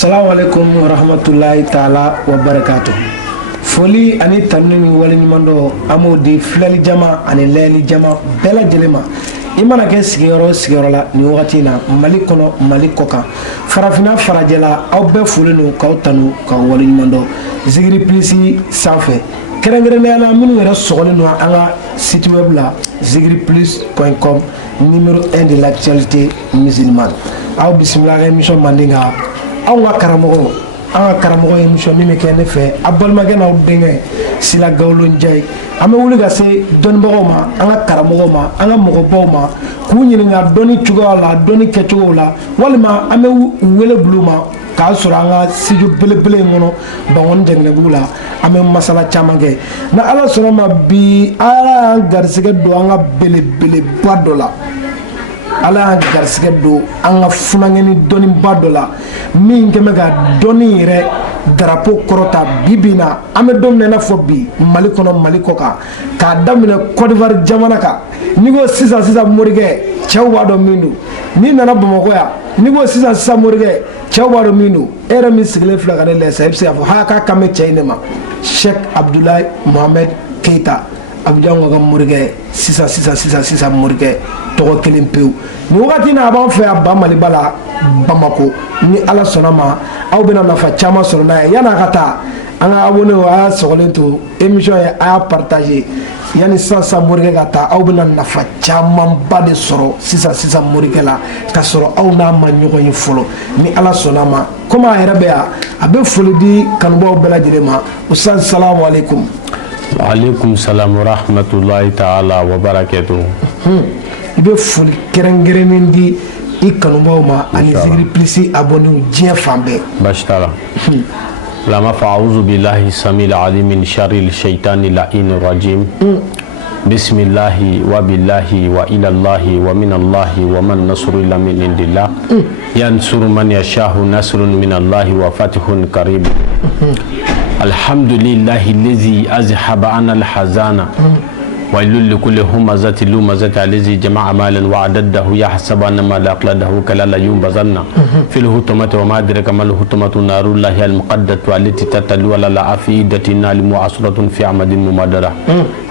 Assalamu alaikum wa rahmatullahi ta'ala wa barakatuh. Foli ani tanni ni wali ɲumando amodi filali jama ani leli jama bela jelema imana ke sigiyɔrɔ la ni wagati na Mali kɔnɔ Mali kɔkan farafina farajɛla aw bɛɛ folenu k'aw tanu ka wali ɲumando Zigiri Plus sanfɛ kɛrɛnkɛrɛnnenya minnu yɛrɛ sɔgɔlen don an ka site web la zigiriplus.com numéro 1 de l'actualité musulmane. Aw bisimila émission mandinga anw ka karamɔgɔ émission min bɛ kɛ ne fɛ a balimakɛ n'aw denkɛ Sila Gawlo Njayi an bɛ wuli ka se dɔnnibagaw ma an ka karamɔgɔw ma an ka mɔgɔbaw ma k'u ɲininka dɔnni cogoyaw la dɔnni kɛcogow la walima an bɛ u wele bulu ma k'a sɔrɔ an ka studio belebele in kɔnɔ Bangoni Jɛngɛnɛbugu la an bɛ masala caman kɛ na Ala sɔnna ma bi Ala y'an garisɛgɛ don an ka belebeleba dɔ la. Ala y'an garisɛgɛ don an ka funangɛni dɔnniba dɔ la min kɛmɛ ka dɔnni yɛrɛ darapo kɔrɔta bi na an bɛ don min na i n'a fɔ bi Mali kɔnɔ Mali kɔkan k'a daminɛ Côte d'Ivoire jamana kan n'i ko sisan morikɛ cɛw b'a dɔn min don n'i nana Bamakɔ yan n'i ko sisan morikɛ cɛw b'a dɔn min don e yɛrɛ min sigilen filɛ ka ne lajɛ i bɛ se k'a fɔ ha k'a kan bɛ cɛ in de ma Cheikh Abdoulaye Mohamed Keita a bɛ anw ka morikɛ sisan morikɛ tɔgɔ kelen pewu ni wagati na a b'an fɛ yan ba Maliba la Bamako ni Ala sɔnna ma aw bɛna nafa caman sɔrɔ n'a ye yan'a ka taa an ka abonné a y'a sɔgɔlen to émission ye a y'a partagé yanni sisan morikɛ ka taa aw bɛna nafa camanba de sɔrɔ sisan morikɛ la ka sɔrɔ aw n'a ma ɲɔgɔn ye fɔlɔ ni Ala sɔnna ma komi a yɛrɛ bɛ yan a bɛ foli di kanubaw bɛɛ lajɛlen ma Ustaz salamu alaikum. Waalaikum salam wa rahmatullahi ta'ala wa barakatuh. I bɛ foli kɛrɛnkɛrɛnnen di i kanubaw ma ani Zigiri Plus abonné diɲɛ fan bɛɛ. Baasi t'a la. Lama fa a'udhu billahi samil alim min sharril shaitanir la'inir rajim. Bismillahi wa billahi wa ilallahi wa minallahi wa man nasru illa min indillah. Yansuru man yashahu nasrun minallahi wa fatihun qarib. Alhamdulillahi allazi azhaba anal hazana wailul likulli humazati lumazati allazi jama'a malan wa adadahu yahsabu anna ma laqadahu kala la yumbazanna fil hutumati wa ma adraka mal hutumatu narullahi al muqaddatu allati tatalu ala la afidatina lil mu'asratun fi amadin mumadara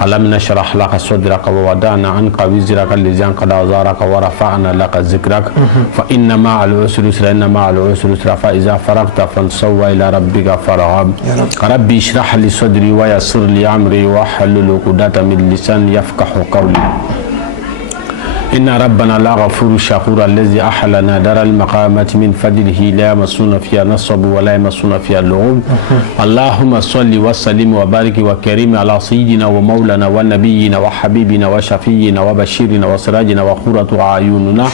alam nashrah laka sadraka wa wada'na anka wizraka allazi anqada zaraka wa rafa'na laka zikraka fa inna ma'al usri yusra inna ma'al usri yusra fa iza faragta fansawwa ila rabbika farghab rabbi ishrah li sadri wa yassir li amri wa halul 'uqdatam min يفقه قولي إن ربنا لا غفور شكور الذي أحلنا دار المقامة من فضله لا يمسون فيها نصب ولا يمسون فيها لغوب اللهم صل وسلم وبارك وكريم على سيدنا ومولانا ونبينا وحبيبنا وشفينا وبشيرنا وسراجنا وقرة أعيننا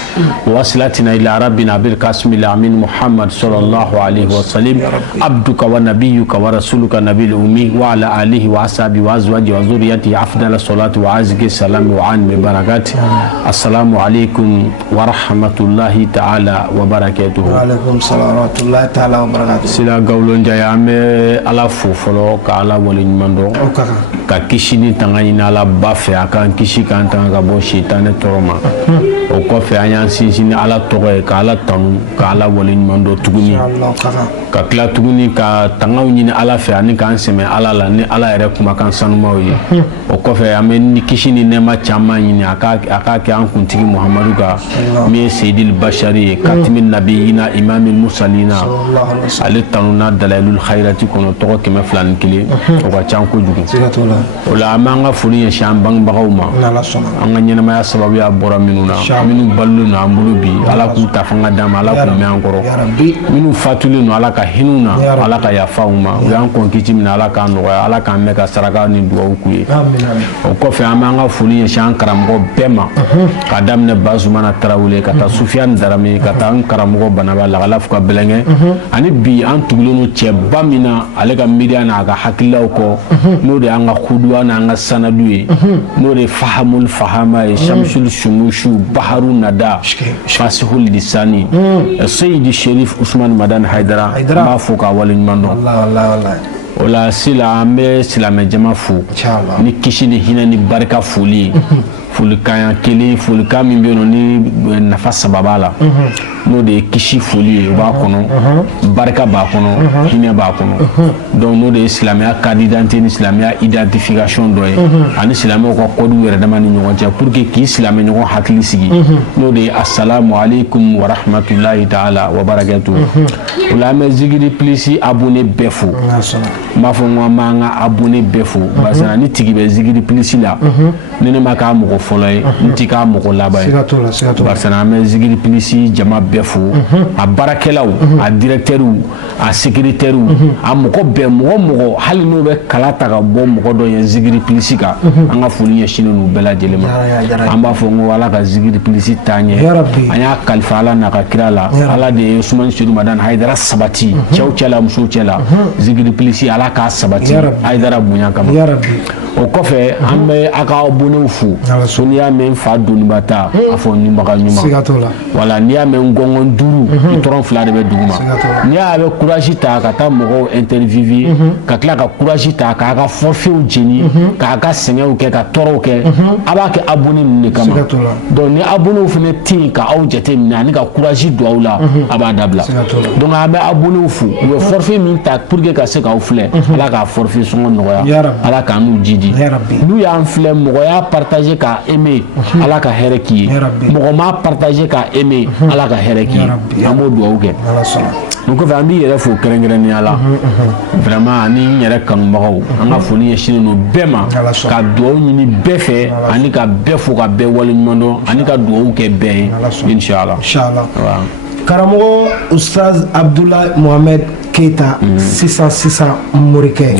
ووصلتنا إلى ربنا بالقاسم الأمين محمد صلى الله عليه وسلم عبدك ونبيك ورسولك نبي الأمي وعلى آله وأصحابه وأزواجه وذريته أفضل الصلاة وأزكى السلام وعن بركاته. Assalamu alaikum wa rahmatullahi ta'ala wa barakatuh. Wa alaikum salam wa rahmatullahi ta'ala wa barakatuh. Sila Gawlo Njayi an bɛ Ala fo fɔlɔ ka Ala waleɲuman dɔn ka kisi ni tanga ɲini Ala ba fɛ a k'an kisi k'an tanga ka bɔ sitanɛ tɔɔrɔ ma o kɔfɛ an y'an sinsin ni Ala tɔgɔ ye ka Ala tanu ka Ala waleɲuman dɔn tuguni ka tila tuguni ka tangaw ɲini Ala fɛ ani k'an sɛmɛ Ala la ni Ala yɛrɛ kumakan sanumaw ye o kɔfɛ an bɛ ni kisi ni nɛɛma caman ɲini a k'a kɛ an kuntigi Muhamadu ka min ye Seydil Bashari ye katimin nabiyina imamil mursalina ale tanuna dalailul khairati kɔnɔ tɔgɔ 201 o ka can kojugu o la an b'an ka foli ɲɛsin an bangebagaw ma an ka ɲɛnamaya sababuya bɔra minnu na minnu balolen don an bolo bi Ala k'u ta fanga d'an ma Ala k'u mɛn an kɔrɔ minnu fatulen don Ala ka hinɛw na Ala ka yafa u ma u y'an kɔn kisi min na Ala k'an nɔgɔya Ala k'an mɛn ka saraka ni dugawu k'u ye o kɔfɛ an b'an ka foli ɲɛsin an karamɔgɔ bɛɛ ma ka daminɛ Bazumana Tarawele ka taa Sufiane Darame ka taa an karamɔgɔ Banaba Lagala fo ka Bɛlɛngɛ ani bi an tugulen don cɛba min na ale ka miiriya n'a ka hakililaw kɔ n'o de y'an ka kuduwa n'an ka sanadu ye n'o de ye Fahamul Fahama ye Shamsul Shumushu Baharu Nada Fasihul Lisani Seyidi Sherif Usman Madan Haidara b'a fo k'a waleɲuman dɔn o la sila an bɛ silamɛ jama fo ni kisi ni hinɛ ni barika foli folikan kelen folikan min bɛ yen nɔ ni nafa saba b'a la n'o de ye kisi foli ye o b'a kɔnɔ barika b'a kɔnɔ hinɛ b'a kɔnɔ donc n'o de ye silamɛya carte d'identité ni silamɛya identification dɔ ye ani silamɛw ka kɔdiw yɛrɛ dama ni ɲɔgɔn cɛ pour que k'i silamɛ ɲɔgɔn hakili sigi n'o de ye assalamu alaikum wa rahmatulahi ta'ala wa barakatuh o la an bɛ zikiri pilisi abonné bɛɛ fo n b'a fɔ n ko an b'an ka abonné bɛɛ fo parce que ni tigi bɛ zikiri pilisi la ni ne ma k'a mɔgɔ fɔlɔ ye n ti k'a mɔgɔ laban ye parce que an bɛ zikiri pilisi jama bɛɛ fo a baarakɛlaw a directeurs a secrétaires a mɔgɔ bɛɛ mɔgɔ hali n'o bɛ kala ta ka bɔ mɔgɔ dɔ ye zikiri pilisi kan an ka foli ɲɛsinnen n'u bɛɛ lajɛlen ma an b'a fɔ n ko ala ka zikiri pilisi taa ɲɛ an y'a kalifa ala n'a ka kira la ala de ye Usumani Seydou Madani Hayidara sabati cɛw cɛla musow cɛla zikiri pilisi ala k'a sabati Hayidara bonya kama o kɔfɛ an bɛ a ka abonnéw fo so n'i y'a mɛn fa doniba ta a fɔ ɲumaga ɲuman wala n'i y'a mɛn gɔngɔn duuru i tɔrɔn fila de bɛ duguma n'i y'a bɛ courage ta ka taa mɔgɔw interviewer ka tila ka courage ta k'a ka forfaits jeni k'a ka sɛgɛnw kɛ ka tɔɔrɔw kɛ a b'a kɛ abonné ninnu de kama donc ni abonnéw fana tɛ yen ka aw jateminɛ ani ka courage don aw la a b'a dabila donc an bɛ abonnéw fo u bɛ forfait min ta pour que ka se k'aw filɛ ala k'a forfait sɔngɔ nɔgɔya ala k'an n'u jidi n'u y'an filɛ mɔgɔ y'a partager k'a aimer ala ka hɛrɛ k'i ye mɔgɔ m'a partager k'a aimer ala ka hɛrɛ k'i ye an b'o dugawu kɛ o kɔfɛ an b'i yɛrɛ fo kɛrɛnkɛrɛnnenya la vraiment ani n yɛrɛ kanubagaw an ka foli ɲɛsinnen don bɛɛ ma ka dugawu ɲini bɛɛ fɛ ani ka bɛɛ fo ka bɛɛ waleɲuman dɔn ani ka dugawu kɛ bɛɛ ye inshallah karamɔgɔ Ustaz Abdoulaye Mohamed Keita sisan morikɛ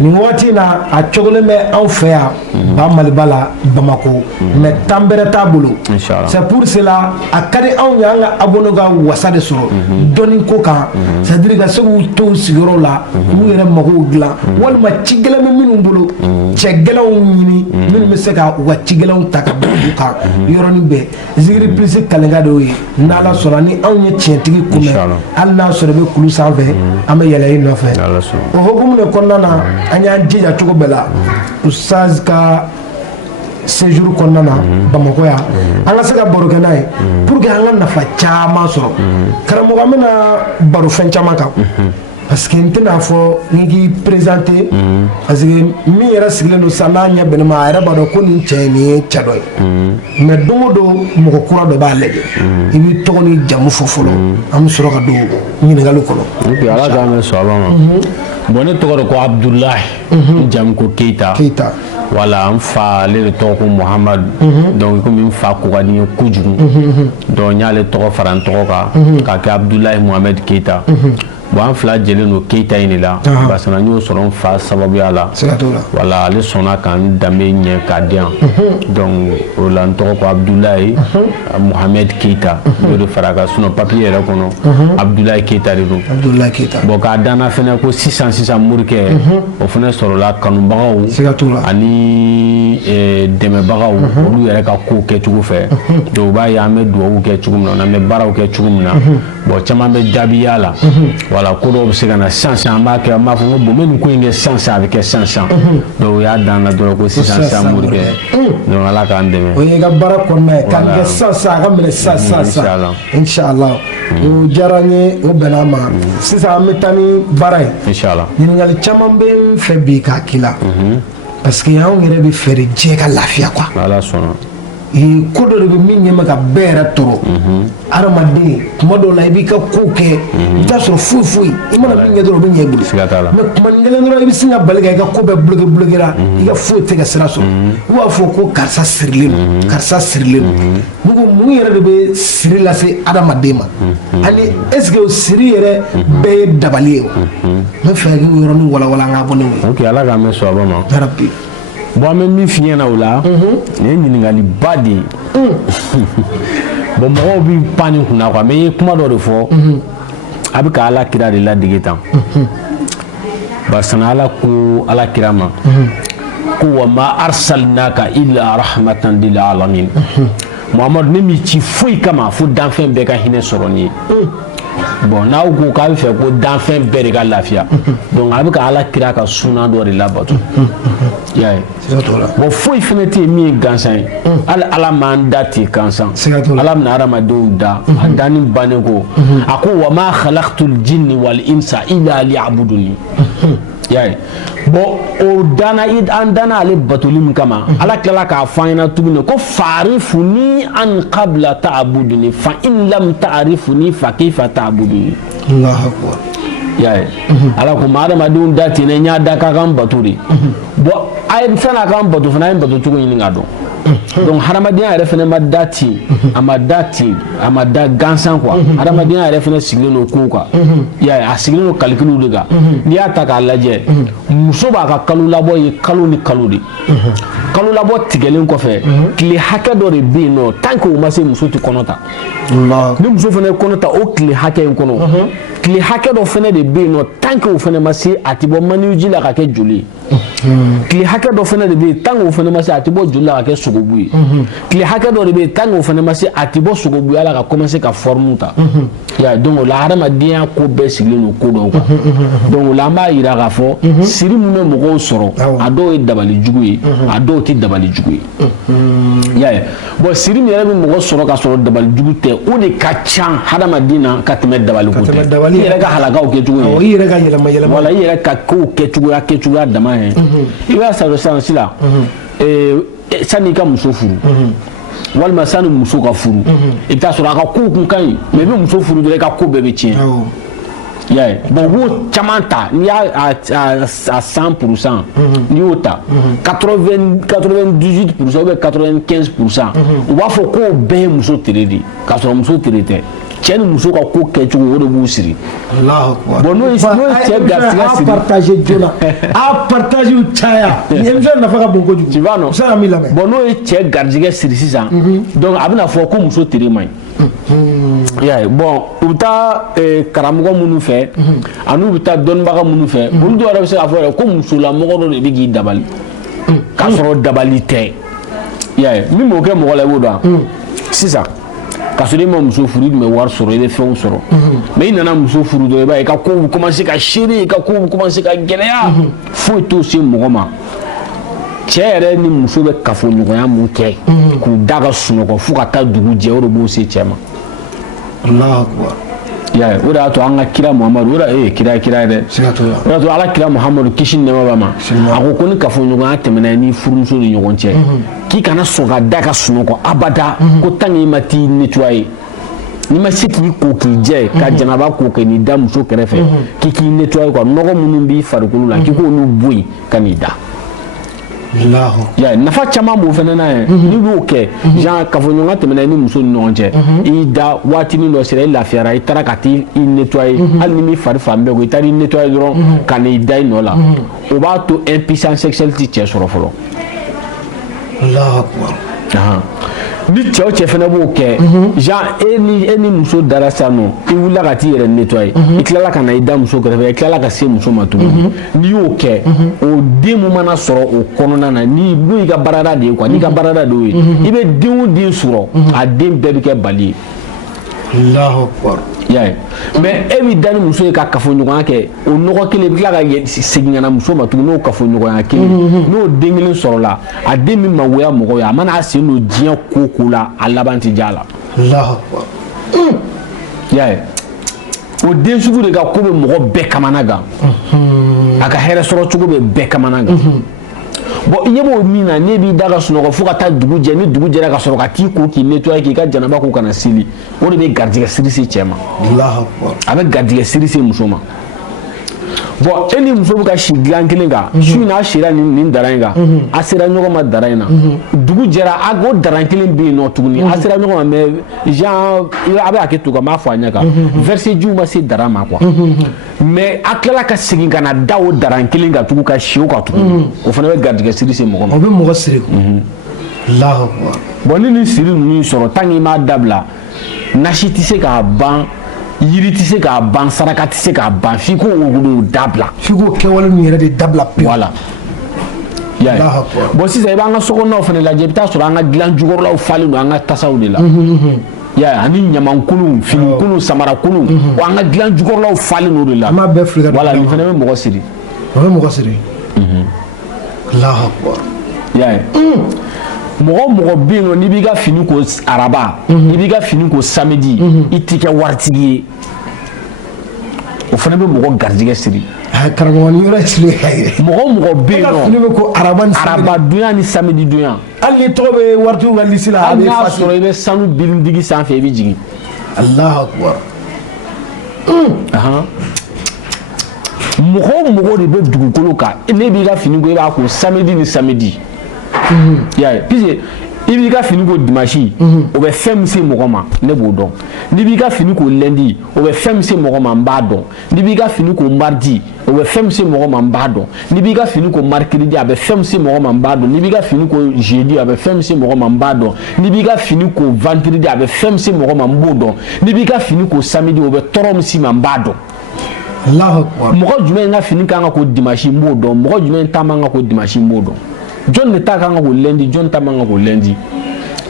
nin waati na a cogolen bɛ anw fɛ yan ba Maliba la Bamako mais temps bɛrɛ t'a bolo c'est pour cela a ka di anw ye an ka abonné ka wasa de sɔrɔ dɔnni ko kan c'est à dire ka se k'u to sigiyɔrɔ la k'u yɛrɛ magow dilan walima ci gɛlɛn bɛ minnu bolo cɛ gɛlɛnw ɲini minnu bɛ se ka u ka ci gɛlɛnw ta ka bila u kan yɔrɔnin bɛɛ zikiri pilisi kalenka de y'o ye n'Ala sɔnna ni anw ye tiɲɛtigi kunbɛn hali n'a sɔrɔ i bɛ kulu sanfɛ an bɛ yɛlɛ i nɔfɛ o hukumu de kɔnɔna na an y'an jija cogo bɛɛ la Ustaz ka séjour kɔnɔna na Bamako yan an ka se ka baro kɛ n'a ye pour que an ka nafa caman sɔrɔ karamɔgɔ an bɛna baro fɛn caman kan parce que n tɛna fɔ n'i k'i présenter parce que min yɛrɛ sigilen don sisan n'a ɲɛ bɛnnen ma a yɛrɛ b'a dɔn ko nin cɛ nin ye cɛ dɔ ye mais don o don mɔgɔ kura dɔ b'a lajɛ i b'i tɔgɔ ni jamu fɔ fɔlɔ an bɛ sɔrɔ ka don ɲininkali kɔnɔ. ok ala k'an bɛ sɔn a ma bon ne tɔgɔ de ko Abdoulaye n jamu ko Keita wala n fa ale de tɔgɔ ko Muhamadu donc komi n fa ko ka di n ye kojugu donc n y'ale tɔgɔ fara n tɔgɔ kan k'a kɛ Abdoulaye Mohamed Keita bon an fila jɛlen don Keita in de la parce que n y'o sɔrɔ n fa sababuya la wala ale sɔnna ka n danbe ɲɛ k'a di yan donc o la n tɔgɔ ko Abdoulaye Mohamed Keita n y'o de fara kan sinon papier yɛrɛ kɔnɔ Abdoulaye Keita de don bon k'a danna fɛnɛ ko sisan morikɛ o fɛnɛ sɔrɔla kanubagaw ani dɛmɛbagaw olu yɛrɛ ka kow kɛcogo fɛ donc u b'a ye an bɛ dugawu kɛ cogo min na an bɛ baaraw kɛ cogo min na bon caman bɛ jaabiya la wala ko dɔw bɛ se ka na sisan an b'a kɛ an b'a fɔ ko bon n bɛ nin ko in kɛ sisan a bɛ kɛ sisan donc o y'a dan na dɔrɔn ko sisan morikɛ donc ala k'an dɛmɛ. o ye ka baara kɔnɔna ye k'a kɛ sisan a ka minɛ sisan inshallah o diyara n ye o bɛnna ma sisan an bɛ taa ni baara ye inshallah ɲininkali caman bɛ n fɛ bi k'a k'i la parce que anw yɛrɛ bɛ fɛ de diɲɛ ka lafiya quoi ala sɔnna ko dɔ de bɛ min ɲɛ ma ka bɛɛ yɛrɛ tɔɔrɔ adamaden kuma dɔw la i b'i ka kow kɛ i t'a sɔrɔ foyi i mana min kɛ dɔrɔn o bɛ ɲɛ i bolo mais kuma ni kelen dɔrɔn i bɛ sin ka bali ka i ka ko bɛɛ bloquera i ka foyi tɛ ka sira sɔrɔ i b'a fɔ ko karisa sirilen don mun yɛrɛ de bɛ siri lase adamaden ma ani est ce que o siri yɛrɛ bɛɛ ye dabali ye wa n bɛ fɛ k'i yɔrɔnin walawala an ka bɔ ne ye. ok ala k'an bɛ sɔn a ba ma. yarabi. bon an bɛ min f'i ɲɛna o la nin ye ɲininkali ba de ye bon mɔgɔw b'i pan nin kunna quoi mais i ye kuma dɔ de fɔ a bɛ ka ala kira de ladege tan barisa ala ko ala kira ma ko wa ma arsalnaka illa rahmatan lil alamin Muhamadu ne m'i ci foyi kama fo danfɛn bɛɛ ka hinɛ sɔrɔ nin ye bon n'aw ko k'a bɛ fɛ ko danfɛn bɛɛ de ka lafiya donc a bɛ ka ala kira ka sunan dɔ de labato y'a ye bon foyi fana tɛ yen min ye gansan ye hali ala m'an da ten gansan ala bɛna hadamadenw da a danni bannen ko a ko wa ma khalaqtul jinni wal insa illa liya'buduni y'a ye bon o danna an danna ale batoli min kama ala tilala k'a fɔ an ɲɛna tuguni ko fa'arifuni an qabla ta'buduni fa in lam ta'rifuni fa kayfa ta'buduni Allahu akbar y'a ye ala ko ma hadamadenw da ten n y'a da k'a kan bato de bon a ye san'a k'an bato fana a ye bato cogo ɲini k'a dɔn donc hadamadenya yɛrɛ fana ma da ten a ma da ten a ma da gansan quoi hadamadenya yɛrɛ fana sigilen don kow kan y'a ye a sigilen don calculs de kan n'i y'a ta k'a lajɛ muso b'a ka kalo labɔ ye kalo ni kalo de kalo labɔ tigɛlen kɔfɛ tile hakɛ dɔ de bɛ yen nɔ tant que o ma se muso tɛ kɔnɔ ta ni muso fana ye kɔnɔ ta o tile hakɛ in kɔnɔ tile hakɛ dɔ fana de bɛ yen nɔ tant que o fana ma se a tɛ bɔ maniwiji la ka kɛ joli ye tile hakɛ dɔ fana de bɛ yen tant que o fana ma se a tɛ bɔ joli la ka kɛ sogobu ye tile hakɛ dɔ de bɛ yen tant que o fana ma se a tɛ bɔ sogobuya la ka commencer ka forme ta y'a ye donc o la hadamadenya ko bɛɛ sigilen don ko dɔw kan donc o la an b'a yira k'a fɔ siri min bɛ mɔgɔw sɔrɔ a dɔw ye dabalijugu ye a dɔw tɛ dabalijugu ye y'a ye bon siri min yɛrɛ bɛ mɔgɔ sɔrɔ ka sɔrɔ dabalijugu tɛ o de ka ca hadamaden na ka tɛmɛ dabaliko tɛ i yɛrɛ ka halakaw kɛcogo ye i yɛrɛ ka yɛlɛma yɛlɛma wala i yɛrɛ ka kow kɛcogoya dama ye i b'a sɔrɔ sisan la sani i ka muso furu walima sani muso ka furu i bɛ taa sɔrɔ a ka kow kun ka ɲi mais i bɛ muso furu dɔrɔn i ka ko bɛɛ bɛ tiɲɛ y'a ye bon u b'o caman ta n'i y'a a 100% n'i y'o ta 98% ou bien 95% u b'a fɔ k'o bɛɛ ye muso tere de ye k'a sɔrɔ muso tere tɛ cɛ ni muso ka ko kɛcogo o de b'u siri bon n'o ye cɛ garisigɛ siri a partager joona a partager caya émission nafa ka bon kojugu tu vois non bon n'o ye cɛ garisigɛ siri sisan donc a bɛna fɔ ko muso tere man ɲi y'a ye bon u bɛ taa karamɔgɔ minnu fɛ ani u bɛ taa dɔnnibaga minnu fɛ olu dɔw yɛrɛ bɛ se k'a fɔ yɛrɛ ko musolamɔgɔ dɔ de bɛ k'i dabali k'a sɔrɔ dabali tɛ y'a ye min b'o kɛ mɔgɔ la i b'o dɔn sisan ka sɔrɔ i ma muso furu i tun bɛ wari sɔrɔ i bɛ fɛnw sɔrɔ mais i nana muso furu dɔrɔn i b'a ye i ka kow bɛ commencer ka seere i ka kow bɛ commencer ka gɛlɛya foyi t'o se mɔgɔ ma cɛ yɛrɛ ni muso bɛ kafoɲɔgɔnya mun kɛ k'u da ka sunɔgɔ fo ka taa dugu jɛ o de b'o se cɛ ma Allahu akbar y'a ye o de y'a to an ka kira Muhamadu o de kira ye dɛ o de y'a to ala kira Muhamadu kisi ni nɛɛma b'a ma a ko ni kafoɲɔgɔnya tɛmɛna ni furumuso ni ɲɔgɔn cɛ k'i kana sɔn ka da ka sunɔgɔ abada ko tant que i ma t'i nettoyer n'i ma se k'i ko k'i jɛ ka janaba ko kɛ n'i da muso kɛrɛfɛ k'i nettoyer quoi nɔgɔ minnu b'i farikolo la k'i k'olu bɔ yen ka n'i da y'a ye nafa caman b'o fana na ye n'i b'o kɛ genre kafoɲɔgɔnya tɛmɛna i ni muso ni ɲɔgɔn cɛ i da waatinin dɔ sera i lafiyara i taara ka t'i nettoyer hali ni m'i fari fan bɛɛ ko i taara i nettoyer dɔrɔn ka n'i da i nɔ la o b'a to impuissance sexuelle tɛ cɛ sɔrɔ fɔlɔ Allahu akbar ni cɛ o cɛ fana b'o kɛ genre e ni muso dara sisan nɔ i wulila ka t'i yɛrɛ nettoyer i tilala ka na i da muso kɛrɛfɛ i tilala ka se muso ma tuguni n'i y'o kɛ o den mun mana sɔrɔ o kɔnɔna na n'o y'i ka baarada de ye quoi n'i ka baarada de y'o ye i bɛ den o den sɔrɔ a den bɛɛ bɛ kɛ bali ye Allahu akbar y'a ye mais e b'i da ni muso ye ka kafoɲɔgɔnya kɛ o nɔgɔ kelen i bɛ tila ka segin ka na muso ma tuguni n'o kafoɲɔgɔnya kelen n'o den kelen sɔrɔla a den min magoya mɔgɔ ye a mana a sen don diɲɛ ko o ko la a laban tɛ diya a la Allahu akbar y'a ye o den sugu de ka ko bɛ mɔgɔ bɛɛ kamana gan a ka hɛrɛ sɔrɔ cogo bɛ bɛɛ kamana gan bon i ɲɛ b'o min na ne b'i da ka sunɔgɔ fo ka taa dugu jɛ ni dugu jɛra ka sɔrɔ ka t'i ko k'i nettoyer k'i ka janaba ko kana seli o de bɛ garijɛgɛ siri se cɛ ma a bɛ garijɛgɛ siri se muso ma bon e ni muso bɛ ka si dilan kelen kan su in na a sera nin dara in kan a sera ɲɔgɔn ma dara in na dugu jɛra o dara kelen bɛ yen nɔ tuguni a sera ɲɔgɔn ma mais genre a bɛ hakɛ to kan n b'a fɔ a ɲɛ kan verset jiw ma se dara ma quoi mais a tilala ka segin ka na da o dara kelen kan tugun ka si o kan tuguni o fana bɛ garijɛgɛ siri se mɔgɔ ma o bɛ mɔgɔ siri Allahu akbar bon ni nin siri ninnu sɔrɔ tant que i m'a dabila nasi tɛ se k'a ban yiri tɛ se k'a ban saraka tɛ se k'a ban f'i k'o dabila f'i k'o kɛwale ninnu yɛrɛ de dabila pewu voilà y'a ye bon sisan i b'an ka sokɔnɔnaw fana lajɛ i bɛ taa sɔrɔ an ka dilan jukɔrɔlaw falen don an ka tasaw de la ya ani ɲamankulu finikulu samarakulu wa an ka dilan jukɔrɔlaw falen n'o de la ma bɛɛ fili ka voilà nin fana bɛ mɔgɔ siri o bɛ mɔgɔ siri Allahu Akbar ya ye mɔgɔ bɛ yen nɔ n'i b'i ka fini ko araba n'i b'i ka fini ko samedi i t'i kɛ waritigi ye o fana bɛ mɔgɔ garijɛgɛ siri karamɔgɔ ni yɔrɔ siri mɔgɔ bɛ yen nɔ fini bɛ ko araba donya ni samedi donya hali ni tɔgɔ bɛ waritigiw ka lisi la hali n'a sɔrɔ i bɛ sanu birindigi sanfɛ i bɛ jigin Allahu Akbar mɔgɔ de bɛ dugukolo kan ne b'i ka fini ko i b'a ko samedi ni samedi y'a ye puisque i b'i ka fini ko dimanche o bɛ fɛn min se mɔgɔ ma ne b'o dɔn n'i b'i ka fini ko lundi o bɛ fɛn min se mɔgɔ ma n b'a dɔn n'i b'i ka fini ko mardi o bɛ fɛn min se mɔgɔ ma n b'a dɔn n'i b'i ka fini ko mercredi a bɛ fɛn min se mɔgɔ ma n b'a dɔn n'i b'i ka fini ko jeudi a bɛ fɛn min se mɔgɔ ma n b'a dɔn n'i b'i ka fini ko vendredi a bɛ fɛn min se mɔgɔ ma n b'o dɔn n'i b'i ka fini ko samedi o bɛ tɔɔrɔ min s'i ma n b'a dɔn mɔgɔ jumɛn ka fini kan ka ko dimanche n b'o dɔn mɔgɔ jumɛn ta man ka ko dimanche n b'o dɔn jɔn de ta kan ka ko lundi jɔn ta man ka ko lundi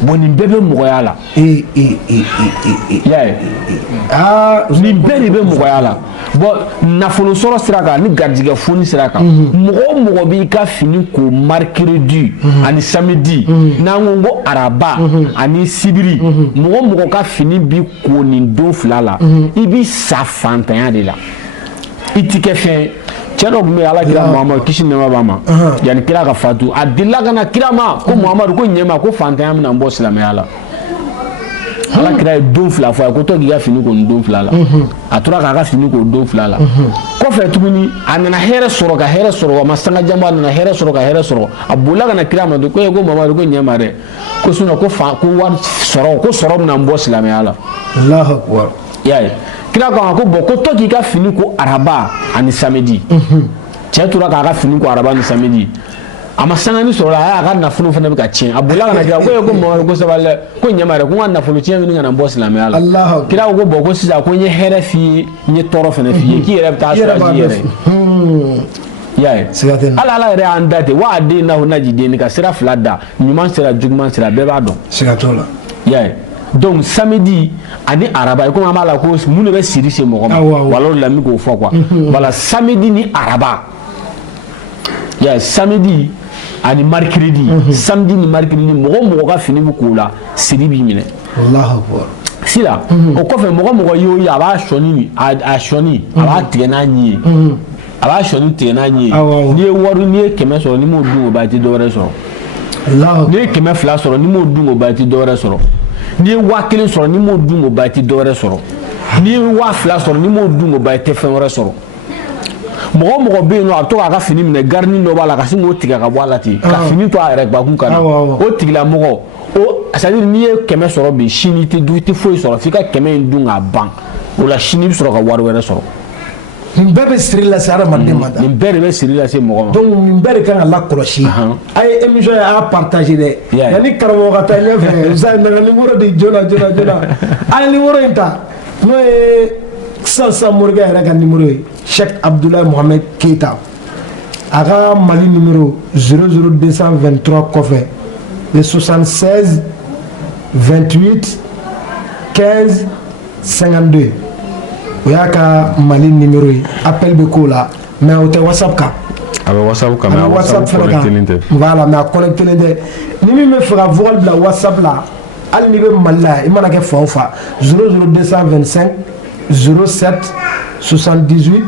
bon nin bɛɛ bɛ mɔgɔya la y'a ye nin bɛɛ de bɛ mɔgɔya la bon nafolo sɔrɔ sira kan ni garijɛgɛ foni sira kan mɔgɔ b'i ka fini ko mercredi ani samedi n'an ko araba ani sibiri mɔgɔ ka fini bi ko nin don fila la i bi sa fantanya de la i ti kɛ fɛn cɛ dɔ tun bɛ ala kira Muhamadu kisi ni nɛɛma b'a ma yanni kira ka fatu a delila ka na kira ma ko Muhamadu ko ɲɛma ko fantanya bɛna n bɔ silamɛya la ala kira ye don fila fɔ a ye ko to k'i ka fini ko nin don fila la a tora k'a ka fini ko don fila la kɔfɛ tuguni a nana hɛrɛ sɔrɔ ka hɛrɛ sɔrɔ a ma sanga janba a nana hɛrɛ sɔrɔ ka hɛrɛ sɔrɔ a bolila ka na kira ma ko ko Muhamadu ko ɲɛma dɛ ko sinon ko wari sɔrɔ ko sɔrɔ bɛna n bɔ silamɛya la Allahu Akbar y'a ye kira ko ko bon ko to k'i ka fini ko araba ani samedi cɛ tora k'a ka fini ko araba ni samedi a ma sangani sɔrɔ la a y'a ka nafolo fana bɛ ka tiɲɛ a bolila ka na kira ko Muhamadu ko sabali dɛ ko ɲɛma dɛ ko n ka nafolo tiɲɛ bɛ ka na n bɔ silamɛya la kira ko bon ko sisan ko n ye hɛrɛ f'i ye n ye tɔɔrɔ fana f'i ye k'i yɛrɛ bɛ taa choisir i yɛrɛ ye y'a ye hali ala yɛrɛ y'an da ten wa den nahu najiden ka sira fila da ɲuman sira juguman sira bɛɛ b'a dɔn siga t'o la y'a ye donc samedi ani araba comme an b'a la ko mun de bɛ siri se mɔgɔ ma wala o de la n bɛ k'o fɔ quoi voilà samedi ni araba y'a ye samedi ani mercredi samedi ni mercredi mɔgɔ ka fini bɛ k'o la siri b'i minɛ Allahu Akbar sira o kɔfɛ mɔgɔ y'o ye a b'a sɔni a b'a tigɛ n'a ɲi ye a b'a sɔni tigɛ n'a ɲi ye n'i ye 100 sɔrɔ n'i m'o dun o ba i tɛ dɔwɛrɛ sɔrɔ n'i ye 200 sɔrɔ n'i m'o dun o ba i tɛ dɔwɛrɛ sɔrɔ n'i ye 1000 sɔrɔ n'i m'o dun o ba i tɛ dɔwɛrɛ sɔrɔ n'i ye 2000 sɔrɔ n'i m'o dun o ba i tɛ fɛn wɛrɛ sɔrɔ mɔgɔ bɛ yen nɔ a bɛ to k'a ka fini minɛ garni dɔ b'a la ka sin k'o tigɛ ka bɔ a la ten ka fini to a yɛrɛ bakun kan o tigilamɔgɔ c'est à dire n'i ye 100 sɔrɔ bi sini i tɛ foyi sɔrɔ f'i ka 100 in dun k'a ban o la sini i bɛ sɔrɔ ka wari wɛrɛ sɔrɔ nin bɛɛ bɛ siri lase adamaden ma nin bɛɛ de bɛ siri lase mɔgɔ ma donc nin bɛɛ de kan ka lakɔlɔsi a ye émission ye a y'a partager dɛ yanni karamɔgɔ ka taa ɲɛfɛ Usain na numéro di joona a ye numéro in ta n'o ye sisan morikɛ yɛrɛ ka numéro ye Cheikh Abdoulaye Mohamed Keita a ka Mali numéro 00223 kɔfɛ le 76 28 15 52 o y'a ka Mali numéro ye appel bɛ k'o la mais o tɛ WhatsApp kan a bɛ WhatsApp kan mais a WhatsApp connectelen tɛ voilà mais a connectelen tɛ ni min bɛ fɛ ka vocal bila WhatsApp la hali n'i bɛ Mali la i mana kɛ fan o fan 00225 07 78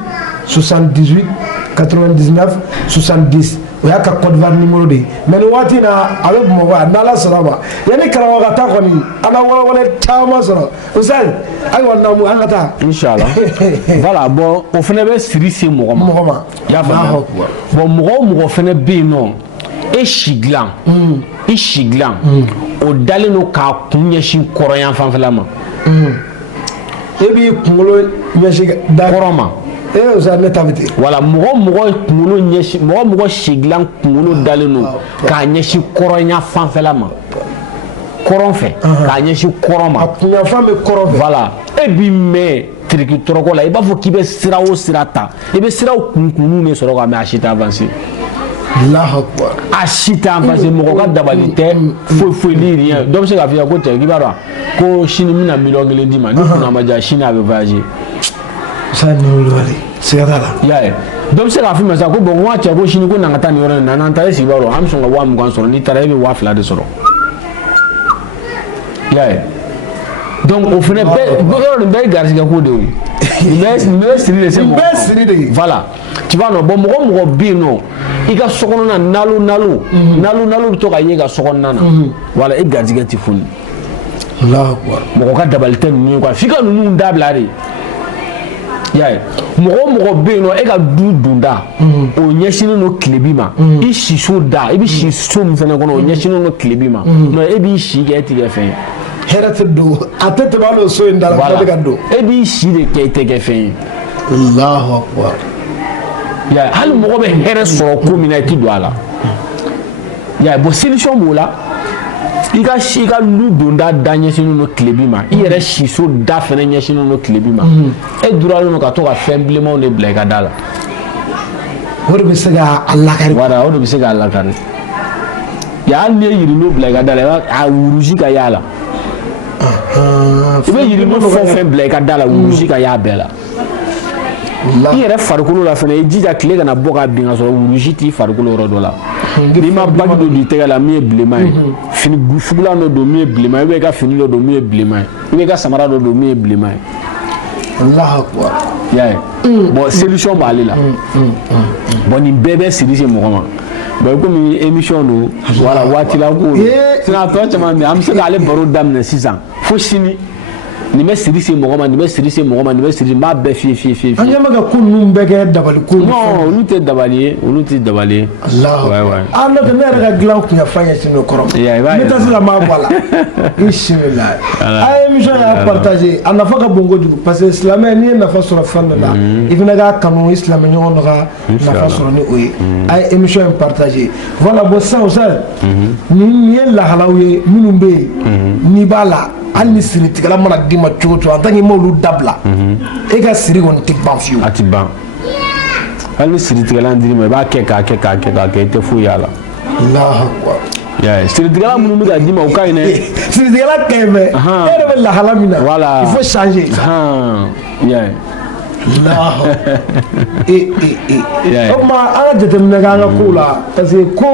78 99 70 o y'a ka Côte d'Ivoire numéro de ye mais nin waati in na a bɛ Bamakɔ yan n'Ala sɔnna ma yanni karamɔgɔ ka taa kɔni an ka walawale caman sɔrɔ Usain ayiwa namu an ka taa inchallah voilà bon o fana bɛ siri se mɔgɔ ma i y'a faamuya bon mɔgɔ fana bɛ yen nɔ i si dilan o dalen don k'a kun ɲɛsin kɔrɔyan fanfɛla ma e b'i kunkolo ɲɛsin da kɔrɔ ma ne ta bɛ ten wala mɔgɔ si dilan kunkolo dalen don k'a ɲɛsin kɔrɔnya fanfɛla ma kɔrɔn fɛ k'a ɲɛsin kɔrɔn ma a kunyanfan bɛ kɔrɔn fɛ voilà e b'i mɛn tiriki tɔrɔkɔ la i b'a fɔ k'i bɛ sira o sira ta i bɛ siraw kunkunnu de sɔrɔ ka mɛ a si tɛ avancer Allahu akbar. A si t'an parce que mɔgɔ ka dabali tɛ foyi rien dɔ bɛ se k'a fɔ i ye ko tɛ k'i b'a dɔn ko sini n bɛna miliyɔn 1 d'i ma ni kunna ma diya sini a bɛ voyager. Ça nous le valait. C'est ça là. I y'a ye dɔ bɛ se k'a fɔ ma sisan ko bon n ka cɛ ko sini ko n'an ka taa nin yɔrɔ in na n'an taara e sigi b'a dɔn an bɛ sɔn ka 20,000 sɔrɔ n'i taara e bɛ 2,000 de sɔrɔ. I y'a ye donc o fana bɛɛ nin bɛɛ ye garisɛgɛ ko de ye o nin bɛɛ siri de se mɔgɔ ma. Bɛɛ siri de ye. Voilà tu vois non bon mɔgɔ bɛ yen nɔ i ka sokɔnɔna nalu bɛ to ka ye ka sokɔnɔna na voilà e garisɛgɛ tɛ foni. Allahu akbar. Mɔgɔ ka dabali tɛ ninnu ye quoi f'i ka ninnu dabila de. I y'a ye mɔgɔ bɛ yen nɔ e ka du donda o ɲɛsinnen don tilebi ma i siso da i bɛ si so min fana kɔnɔ o ɲɛsinnen don tilebi ma non e b'i si kɛ e tɛ kɛ fɛn ye. Hɛrɛ tɛ don a tɛ tɛmɛ hali o so in da la fo ka don. E b'i si de kɛ e tɛ kɛ fɛn ye. Allahu akbar. I y'a ye hali mɔgɔ bɛ hɛrɛ sɔrɔ ko min na i tɛ don a la. I y'a ye bon solution b'o la i ka lu donda da ɲɛsinnen don tilebi ma i yɛrɛ siso da fana ɲɛsinnen don tilebi ma e duralen don ka to ka fɛn bilenmanw de bila i ka da la. O de bɛ se k'a lakari. Voilà o de bɛ se k'a lakari. Hali n'i ye yirino bila i ka da la i b'a a wurusi ka y'a la. I bɛ yirino fɛn o fɛn bila i ka da la wurusi ka y'a bɛɛ la. I yɛrɛ farikolo la fana i jija tile kana bɔ ka bin ka sɔrɔ wurusi t'i farikolo yɔrɔ dɔ la. N'i ma bagi dɔ don i tɛgɛ la min ye bilenman ye fini fugulan dɔ don min ye bilenman ye ou bien i ka fini dɔ don min ye bilenman ye ou bien i ka samara dɔ don min ye bilenman ye. Allahu akbar. I y'a ye bon solution b'ale la bon nin bɛɛ bɛ siri se mɔgɔ ma bon komi émission don voilà waati la ko sinon a tɔ caman bɛ yen an bɛ se k'ale baro daminɛ sisan fo sini nin bɛ siri se mɔgɔ ma nin bɛ siri se mɔgɔ ma nin bɛ siri n b'a bɛɛ f'i ye. An ɲɛ bɛ ka ko ninnu bɛɛ kɛ dabali ko. Non olu tɛ dabali ye olu tɛ dabali ye. Allahu akbar. Ah n'o tɛ ne yɛrɛ ka dilan kun ye fan ye sini o kɔrɔ. Ne tɛ se ka maa bɔ a la. Bisimilahi. A ye émission y'a partagé a nafa ka bon kojugu parce que silamɛ n'i ye nafa sɔrɔ fɛn dɔ la i fana k'a kanu i silamɛ ɲɔgɔn dɔ ka nafa sɔrɔ ni o ye. A ye émission in partagé voilà bon sisan o sɛ nin ye lahalaw ye minnu bɛ yen n'i b'a la. Hali ni siri tigɛla mana d'i ma cogo cogo en tant que i m'olu dabila e ka siri kɔni tɛ ban fiyewu. A tɛ ban hali ni siri tigɛla dir'i ma i b'a kɛ k'a kɛ i tɛ foyi y'a la. Allahu akbar. I y'a ye siri tigɛla minnu bɛ ka d'i ma o ka ɲi dɛ. Siri tigɛla ka ɲi mais e yɛrɛ bɛ lahala min na il faut changer. I y'a ye. Allahu o tuma an ka jateminɛ kɛ an ka kow la parce que ko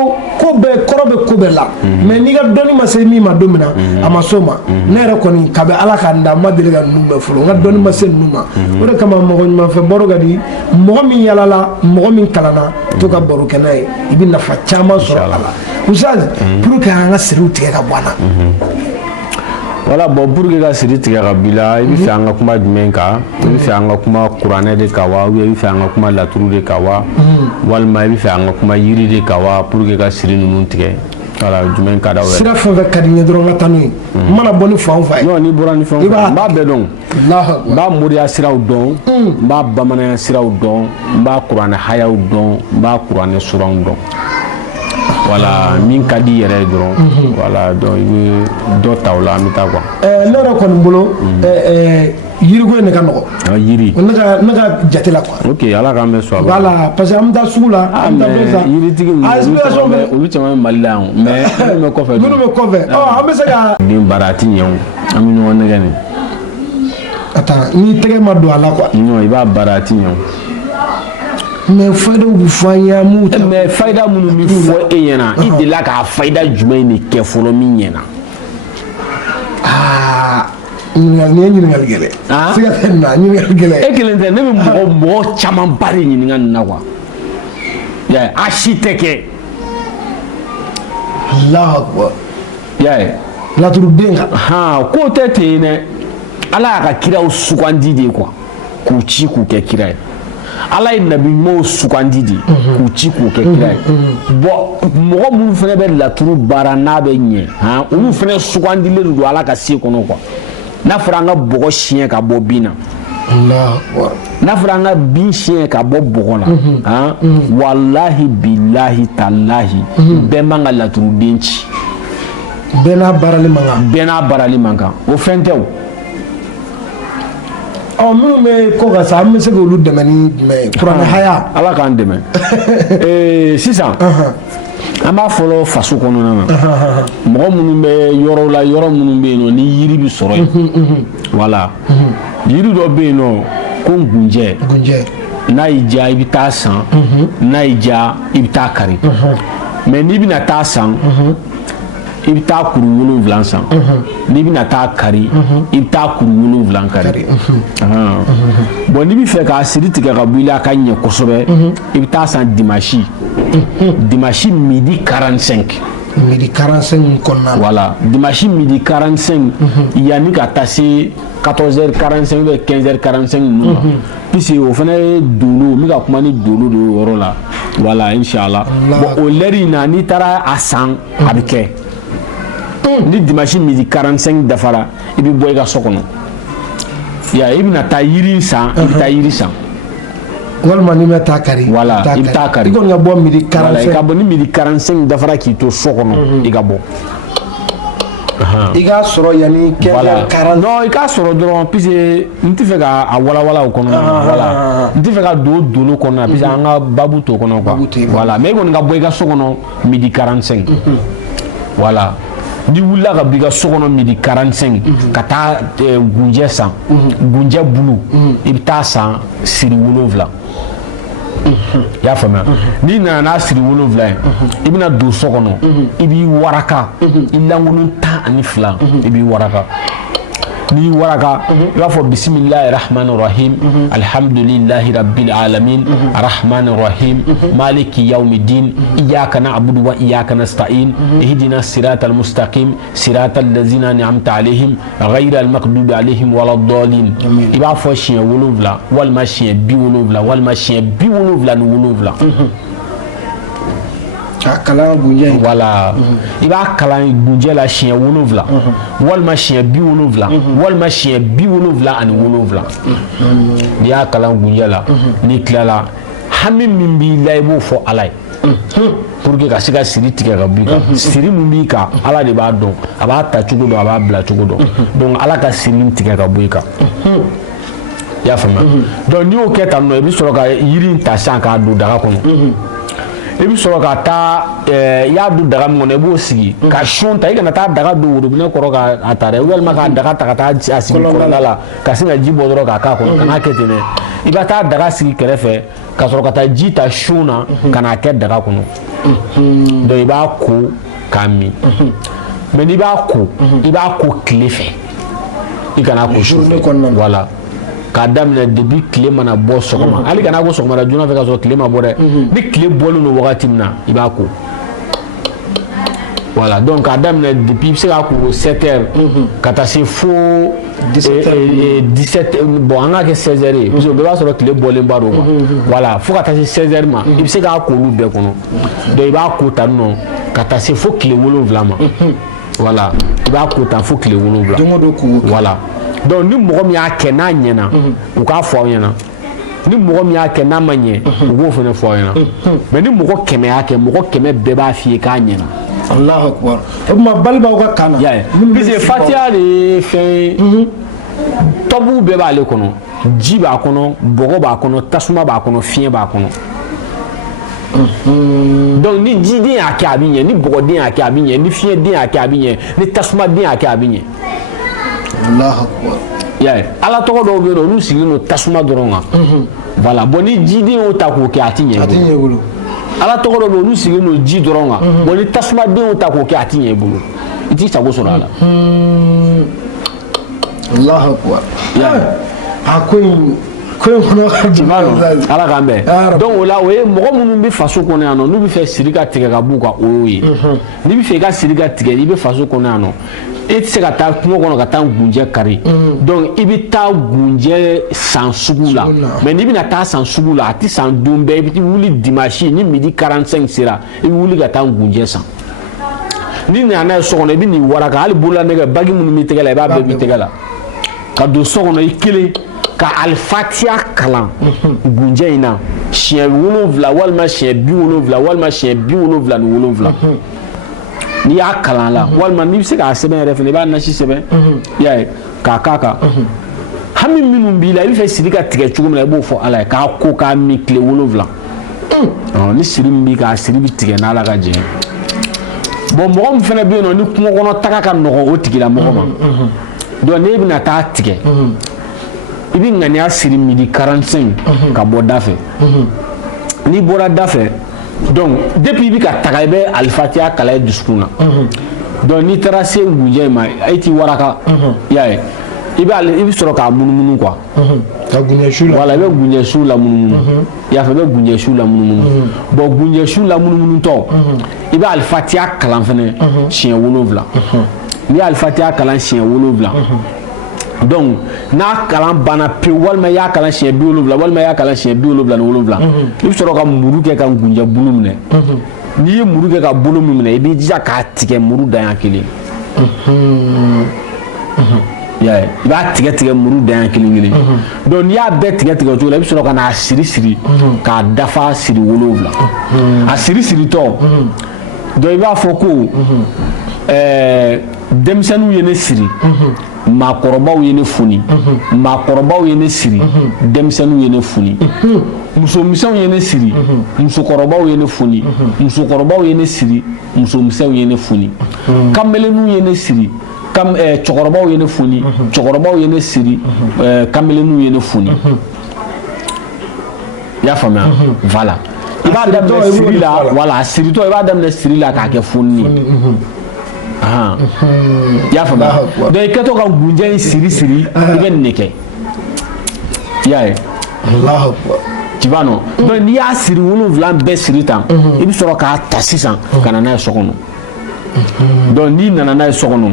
bɛɛ kɔrɔ bɛ ko bɛɛ la mais n'i ka dɔnni ma se min ma don min na a ma s'o ma ne yɛrɛ kɔni kabi ala k'an da n ma deli ka ninnu bɛɛ fɔlɔ n ka dɔnni ma se ninnu ma o de kama mɔgɔ ɲumanfɛ baro ka di mɔgɔ min yalala mɔgɔ min kalanna to ka baro kɛ n'a ye i bɛ nafa caman sɔrɔ a la Oustaz pour que an ka siriw tigɛ ka bɔ an na. Voilà bon pour que ka siri tigɛ ka b'i la i bɛ fɛ an ka kuma jumɛn kan i bɛ fɛ an ka kuma kuranɛ de kan wa ou bien i bɛ fɛ an ka kuma laturu de kan wa walima i bɛ fɛ an ka kuma yiri de kan wa pour que ka siri ninnu tigɛ voilà jumɛn ka d'aw ye. Sira fɛn fɛn ka di n ye dɔrɔn n ka taa n'o ye n mana bɔ ni fan o fan ye. Non n'i bɔra ni fɛn o fɛn n b'a bɛɛ dɔn n b'a moriya siraw dɔn n b'a bamananya siraw dɔn n b'a kuranɛ hayaw dɔn n b'a kuranɛ suraw dɔn. Voilà min ka di yɛrɛ ye dɔrɔn voilà donc i bɛ dɔ ta o la an bɛ taa quoi. Ne yɛrɛ kɔni bolo yiriko in de ka nɔgɔn. Yiri ne ka jate la quoi. Ok ala k'an bɛ sɔn a ma. Voilà parce que an bɛ taa sugu la an bɛ taa fɛn san. Yiritigi ninnu olu caman bɛ Mali la yan mais minnu bɛ kɔfɛ. Minnu bɛ kɔfɛ an bɛ se ka. Den baara a ti ɲɛ o an bɛ ɲɔgɔn nɛgɛ nin. Attends n'i tɛgɛ ma don a la quoi. Non i b'a baara a ti ɲɛ o. Mais faydaw bɛ fɔ an ye an m'u ta. Mais fayda minnu bɛ fɔ e ɲɛna i delila k'a fayda jumɛn de kɛ fɔlɔ min ɲɛna. Ɲininkali nin ye ɲininkali gɛlɛn. Siga tɛ nin na ɲininkali gɛlɛn. E kelen tɛ ne bɛ mɔgɔ caman ba de ɲininka nin na quoi. Ya ye a si tɛ kɛ. Alahu akbar. Ya ye. Laturuden kan. K'o tɛ ten yen dɛ ala y'a ka kiraw sugandi de quoi k'u ci k'u kɛ kira ye. Ala ye nabi ɲumanw sugandi de k'u ci k'u kɛ kira ye bon mɔgɔ minnu fana bɛ laturu baara n'a bɛ ɲɛ olu fana sugandilen don ala ka se kɔnɔ quoi n'a fɔra an ka bɔgɔ siɲɛ ka bɔ bin na n'a fɔra an ka bin siɲɛ ka bɔ bɔgɔ la walahi bilahi talahi bɛɛ man ka laturuden ci bɛɛ n'a baarali man kan o fɛn tɛ o minnu bɛ ko ka sa an bɛ se k'olu dɛmɛ ni jumɛn ye kuranɛhaya ala k'an dɛmɛ sisan an b'a fɔlɔ faso kɔnɔna na mɔgɔ minnu bɛ yɔrɔ la yɔrɔ minnu bɛ yen nɔ ni yiri bɛ sɔrɔ yen wala yiri dɔ bɛ yen nɔ ko ngunjɛ n'a y'i diya i bɛ taa san n'a y'i diya i bɛ taa kari mais n'i bɛna taa san i bɛ taa kuru 7 san n'i bɛna taa kari i bɛ taa kuru 7 kari bon n'i bɛ fɛ k'a siri tigɛ ka bɔ i la ka ɲɛ kosɛbɛ i bɛ taa san dimanche midi 45 midi 45 kɔnɔna voilà dimanche midi 45 yanni ka taa se 14h45 ou 15h45 ninnu ma puisque o fana ye dolo n bɛ ka kuma ni dolo de o yɔrɔ la voilà inchallah bon o l'heure in na n'i taara a san a bɛ kɛ ni dimanche midi 45 dafara i bɛ bɔ i ka so kɔnɔ i bɛna taa yiri san i bɛ taa yiri san walima n'i bɛ taa kari voilà i bɛ taa kari i kɔni ka bɔ midi 45 i ka bɔ ni midi 45 dafara k'i to so kɔnɔ i ka bɔ i k'a sɔrɔ yanni 15h40 non i k'a sɔrɔ dɔrɔn puisque n tɛ fɛ ka a walawala o kɔnɔ voilà n tɛ fɛ ka don dolo kɔnɔ puisque an ka babu t'o kɔnɔ quoi voilà mais i kɔni ka bɔ i ka so kɔnɔ midi 45 voilà n'i wulila ka bɔ i ka so kɔnɔ midi 45 ka taa gunjɛ san gunjɛ bulu i bɛ taa san siri 7 i y'a faamuya n'i nana n'a siri 7 ye i bɛna don so kɔnɔ i b'i waraka i lankolon 12 i b'i waraka n'i waraka i b'a fɔ bisimilahi rahmani rahim alhamdulillahi rabbil alamin arrahmani rahim maliki yawmiddin iyyaka na'budu wa iyyaka nasta'in ihdina siratal mustaqim siratal ladzina an'amta alaihim ghayral maghdubi alaihim waladdallin i b'a fɔ siɲɛ 7 walima siɲɛ 70 walima siɲɛ 77 a kalan gunjɛ voilà i b'a kalan gunjɛ la siɲɛ 7 walima siɲɛ 70 walima siɲɛ 77 n'i y'a kalan gunjɛ la n'i tilala hami min b'i la i b'o fɔ ala ye pour que ka se ka siri tigɛ ka bɔ i kan siri min b'i kan ala de b'a dɔn a b'a ta cogo dɔn a b'a bila cogo dɔn donc ala ka siri tigɛ ka bɔ i kan i y'a faamuya donc n'i y'o kɛ tan nɔ i bɛ sɔrɔ ka yiri in ta sisan k'a don daga kɔnɔ i bɛ sɔrɔ ka taa i y'a don daga min kɔnɔ i b'o sigi ka sun ta i kana taa daga don worobinɛ kɔrɔ k'a ta dɛ walima k'a daga ta ka taa a sigi kɔlɔnda la ka sin ka ji bɔ dɔrɔn k'a k'a kɔnɔ kan'a kɛ ten dɛ i bɛ taa daga sigi kɛrɛfɛ ka sɔrɔ ka taa ji ta sun na ka n'a kɛ daga kɔnɔ donc i b'a ko k'a min mais n'i b'a ko i b'a ko tile fɛ i kana ko su fɛ voilà k'a daminɛ depuis tile mana bɔ sɔgɔma hali kana ko sɔgɔmada joona fɛ ka sɔrɔ tile ma bɔ dɛ ni tile bɔlen don wagati min na i b'a ko voilà donc k'a daminɛ depuis i bɛ se k'a ko 7h ka taa se fo 17 bon an k'a kɛ 16h ye parce que o bɛɛ b'a sɔrɔ tile bɔlen ba don quoi voilà fo ka taa se 16h ma i bɛ se k'a ko olu bɛɛ kɔnɔ donc i b'a ko tan nɔ ka taa se fo tile 7 ma voilà i b'a ko tan fo tile 7 don o don ko voilà donc ni mɔgɔ min y'a kɛ n'a ɲɛna u k'a fɔ aw ɲɛna ni mɔgɔ min y'a kɛ n'a ma ɲɛ u b'o fana fɔ aw ɲɛna mais ni mɔgɔ 100 y'a kɛ mɔgɔ 100 bɛɛ b'a f'i ye k'a ɲɛna Allahu akbar o tuma balibaw ka kan na puisque fatiha de ye fɛn ye tɔbu bɛɛ b'ale kɔnɔ ji b'a kɔnɔ bɔgɔ b'a kɔnɔ tasuma b'a kɔnɔ fiɲɛ b'a kɔnɔ donc ni jiden y'a kɛ a bɛ ɲɛ ni bɔgɔden y'a kɛ a bɛ ɲɛ ni fiɲɛden y'a kɛ a bɛ ɲɛ ni tasumaden y'a kɛ a bɛ ɲɛ Allahu akbar ala tɔgɔ dɔw bɛ yen olu sigilen don tasuma dɔrɔn kan voilà bon ni jiden y'o ta k'o kɛ a tɛ ɲɛ i bolo ala tɔgɔ dɔw bɛ yen olu sigilen don ji dɔrɔn kan bon ni tasumaden y'o ta k'o kɛ a tɛ ɲɛ i bolo i t'i sago sɔrɔ a la Allahu akbar a ko in fana ka jama ala k'an bɛn donc o la o ye mɔgɔ minnu bɛ faso kɔnɔ yan nɔ n'u bɛ fɛ siri ka tigɛ ka b'u kan o y'o ye n'i bɛ fɛ i ka siri ka tigɛ i bɛ faso kɔnɔ yan nɔ e tɛ se ka taa kungo kɔnɔ ka taa gunjɛ kari donc i bɛ taa gunjɛ san sugu la mais n'i bɛna taa san sugu la a tɛ san don bɛɛ i bɛ wuli dimanche ni midi 45 sera i bɛ wuli ka taa gunjɛ san n'i nana n'a ye so kɔnɔ i bɛ nin waraka hali bololanɛgɛ bagi minnu b'i tɛgɛ la i b'a bɛɛ b'i tɛgɛ la ka don so kɔnɔ i kelen ka alifatiya kalan gunjɛ in na siɲɛ 7 walima siɲɛ 70 walima siɲɛ 77 n'i y'a kalan la walima n'i bɛ se k'a sɛbɛn yɛrɛ fana i b'a nasi sɛbɛn i y'a ye k'a k'a kan hami minnu b'i la i bɛ fɛ siri ka tigɛ cogo min na i b'o fɔ ala ye k'a ko k'a min tile 7 ni siri min b'i k'a siri bi tigɛ n'ala ka jɛ bon mɔgɔ min fana bɛ yen nɔ ni kungo kɔnɔ taga ka nɔgɔ o tigila mɔgɔ ma donc n'e bɛna taa tigɛ i bɛ ŋaniya siri midi 45 ka bɔ da fɛ n'i bɔra da fɛ donc depuis i bɛ ka taga i bɛ alifatiya kala i dusukun na donc n'i taara se ngunjɛ ma i t'i waraka i y'a ye i bɛ sɔrɔ k'a munumunu quoi ka gunjɛ su la voilà i bɛ gunjɛ su la munumunu i y'a fɔ i bɛ gunjɛ su la munumunu bon gunjɛ su la munumunu tɔ i bɛ alifatiya kalan fɛnɛ siɲɛ 7 n'i ye alifatiya kalan siɲɛ 7 donc n'a kalan banna pewu walima i y'a kalan siɲɛ 70 walima i y'a kalan siɲɛ 77 i bɛ sɔrɔ ka muru kɛ ka gunjɛ bulu minɛ n'i ye muru kɛ ka bolo min minɛ i b'i jija k'a tigɛ muru daɲɛ kelen i b'a tigɛ muru daɲɛ kelen donc n'i y'a bɛɛ tigɛ o cogo la i bɛ sɔrɔ ka n'a siri k'a dafa siri 7 a siri tɔ donc i b'a fɔ ko denmisɛnninw ye ne siri maakɔrɔbaw ye ne foni maakɔrɔbaw ye ne siri denmisɛnninw ye ne foni musomisɛnw ye ne siri musokɔrɔbaw ye ne foni musokɔrɔbaw ye ne siri musomisɛnw ye ne foni kamelenninw ye ne siri cɛkɔrɔbaw ye ne foni cɛkɔrɔbaw ye ne siri kamelenninw ye ne foni i y'a faamuya voilà i b'a daminɛ siri la voilà siritɔ i b'a daminɛ siri la k'a kɛ foni ye i y'a faamuya donc i kɛtɔ ka gunjɛ in siri i bɛ nin de kɛ i y'a ye tu vois non donc n'i y'a siri 7 bɛɛ siri tan i bɛ sɔrɔ k'a ta sisan ka na n'a ye so kɔnɔ donc n'i nana n'a ye so kɔnɔ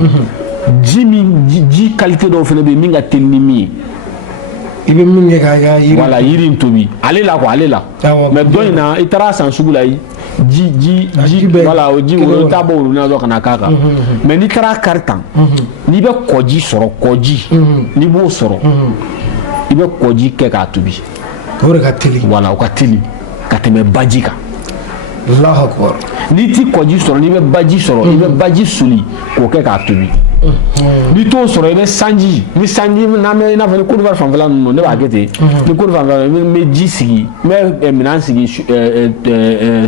ji qualité dɔw fana bɛ yen min ka teli ni min ye i bɛ min kɛ k'a yiri voilà yiri in tobi ale la quoi ale la mais dɔ in na i taara san sugu la ji voilà o ji o t'a bɔ wolo na dɔ kana k'a kan mais n'i taara kari tan n'i bɛ kɔji sɔrɔ kɔji n'i b'o sɔrɔ i bɛ kɔji kɛ k'a tobi o de ka teli voilà o ka teli ka tɛmɛ baji kan Allahu akbar n'i ti kɔji sɔrɔ n'i bɛ baji sɔrɔ i bɛ baji soli k'o kɛ k'a tobi n'i t'o sɔrɔ i bɛ sanji ni sanji n'an bɛ i n'a fɔ ni Côte d'Ivoire fanfɛla ninnu ne b'a kɛ ten ni Côte d'Ivoire fanfɛla n bɛ ji sigi n bɛ minɛn sigi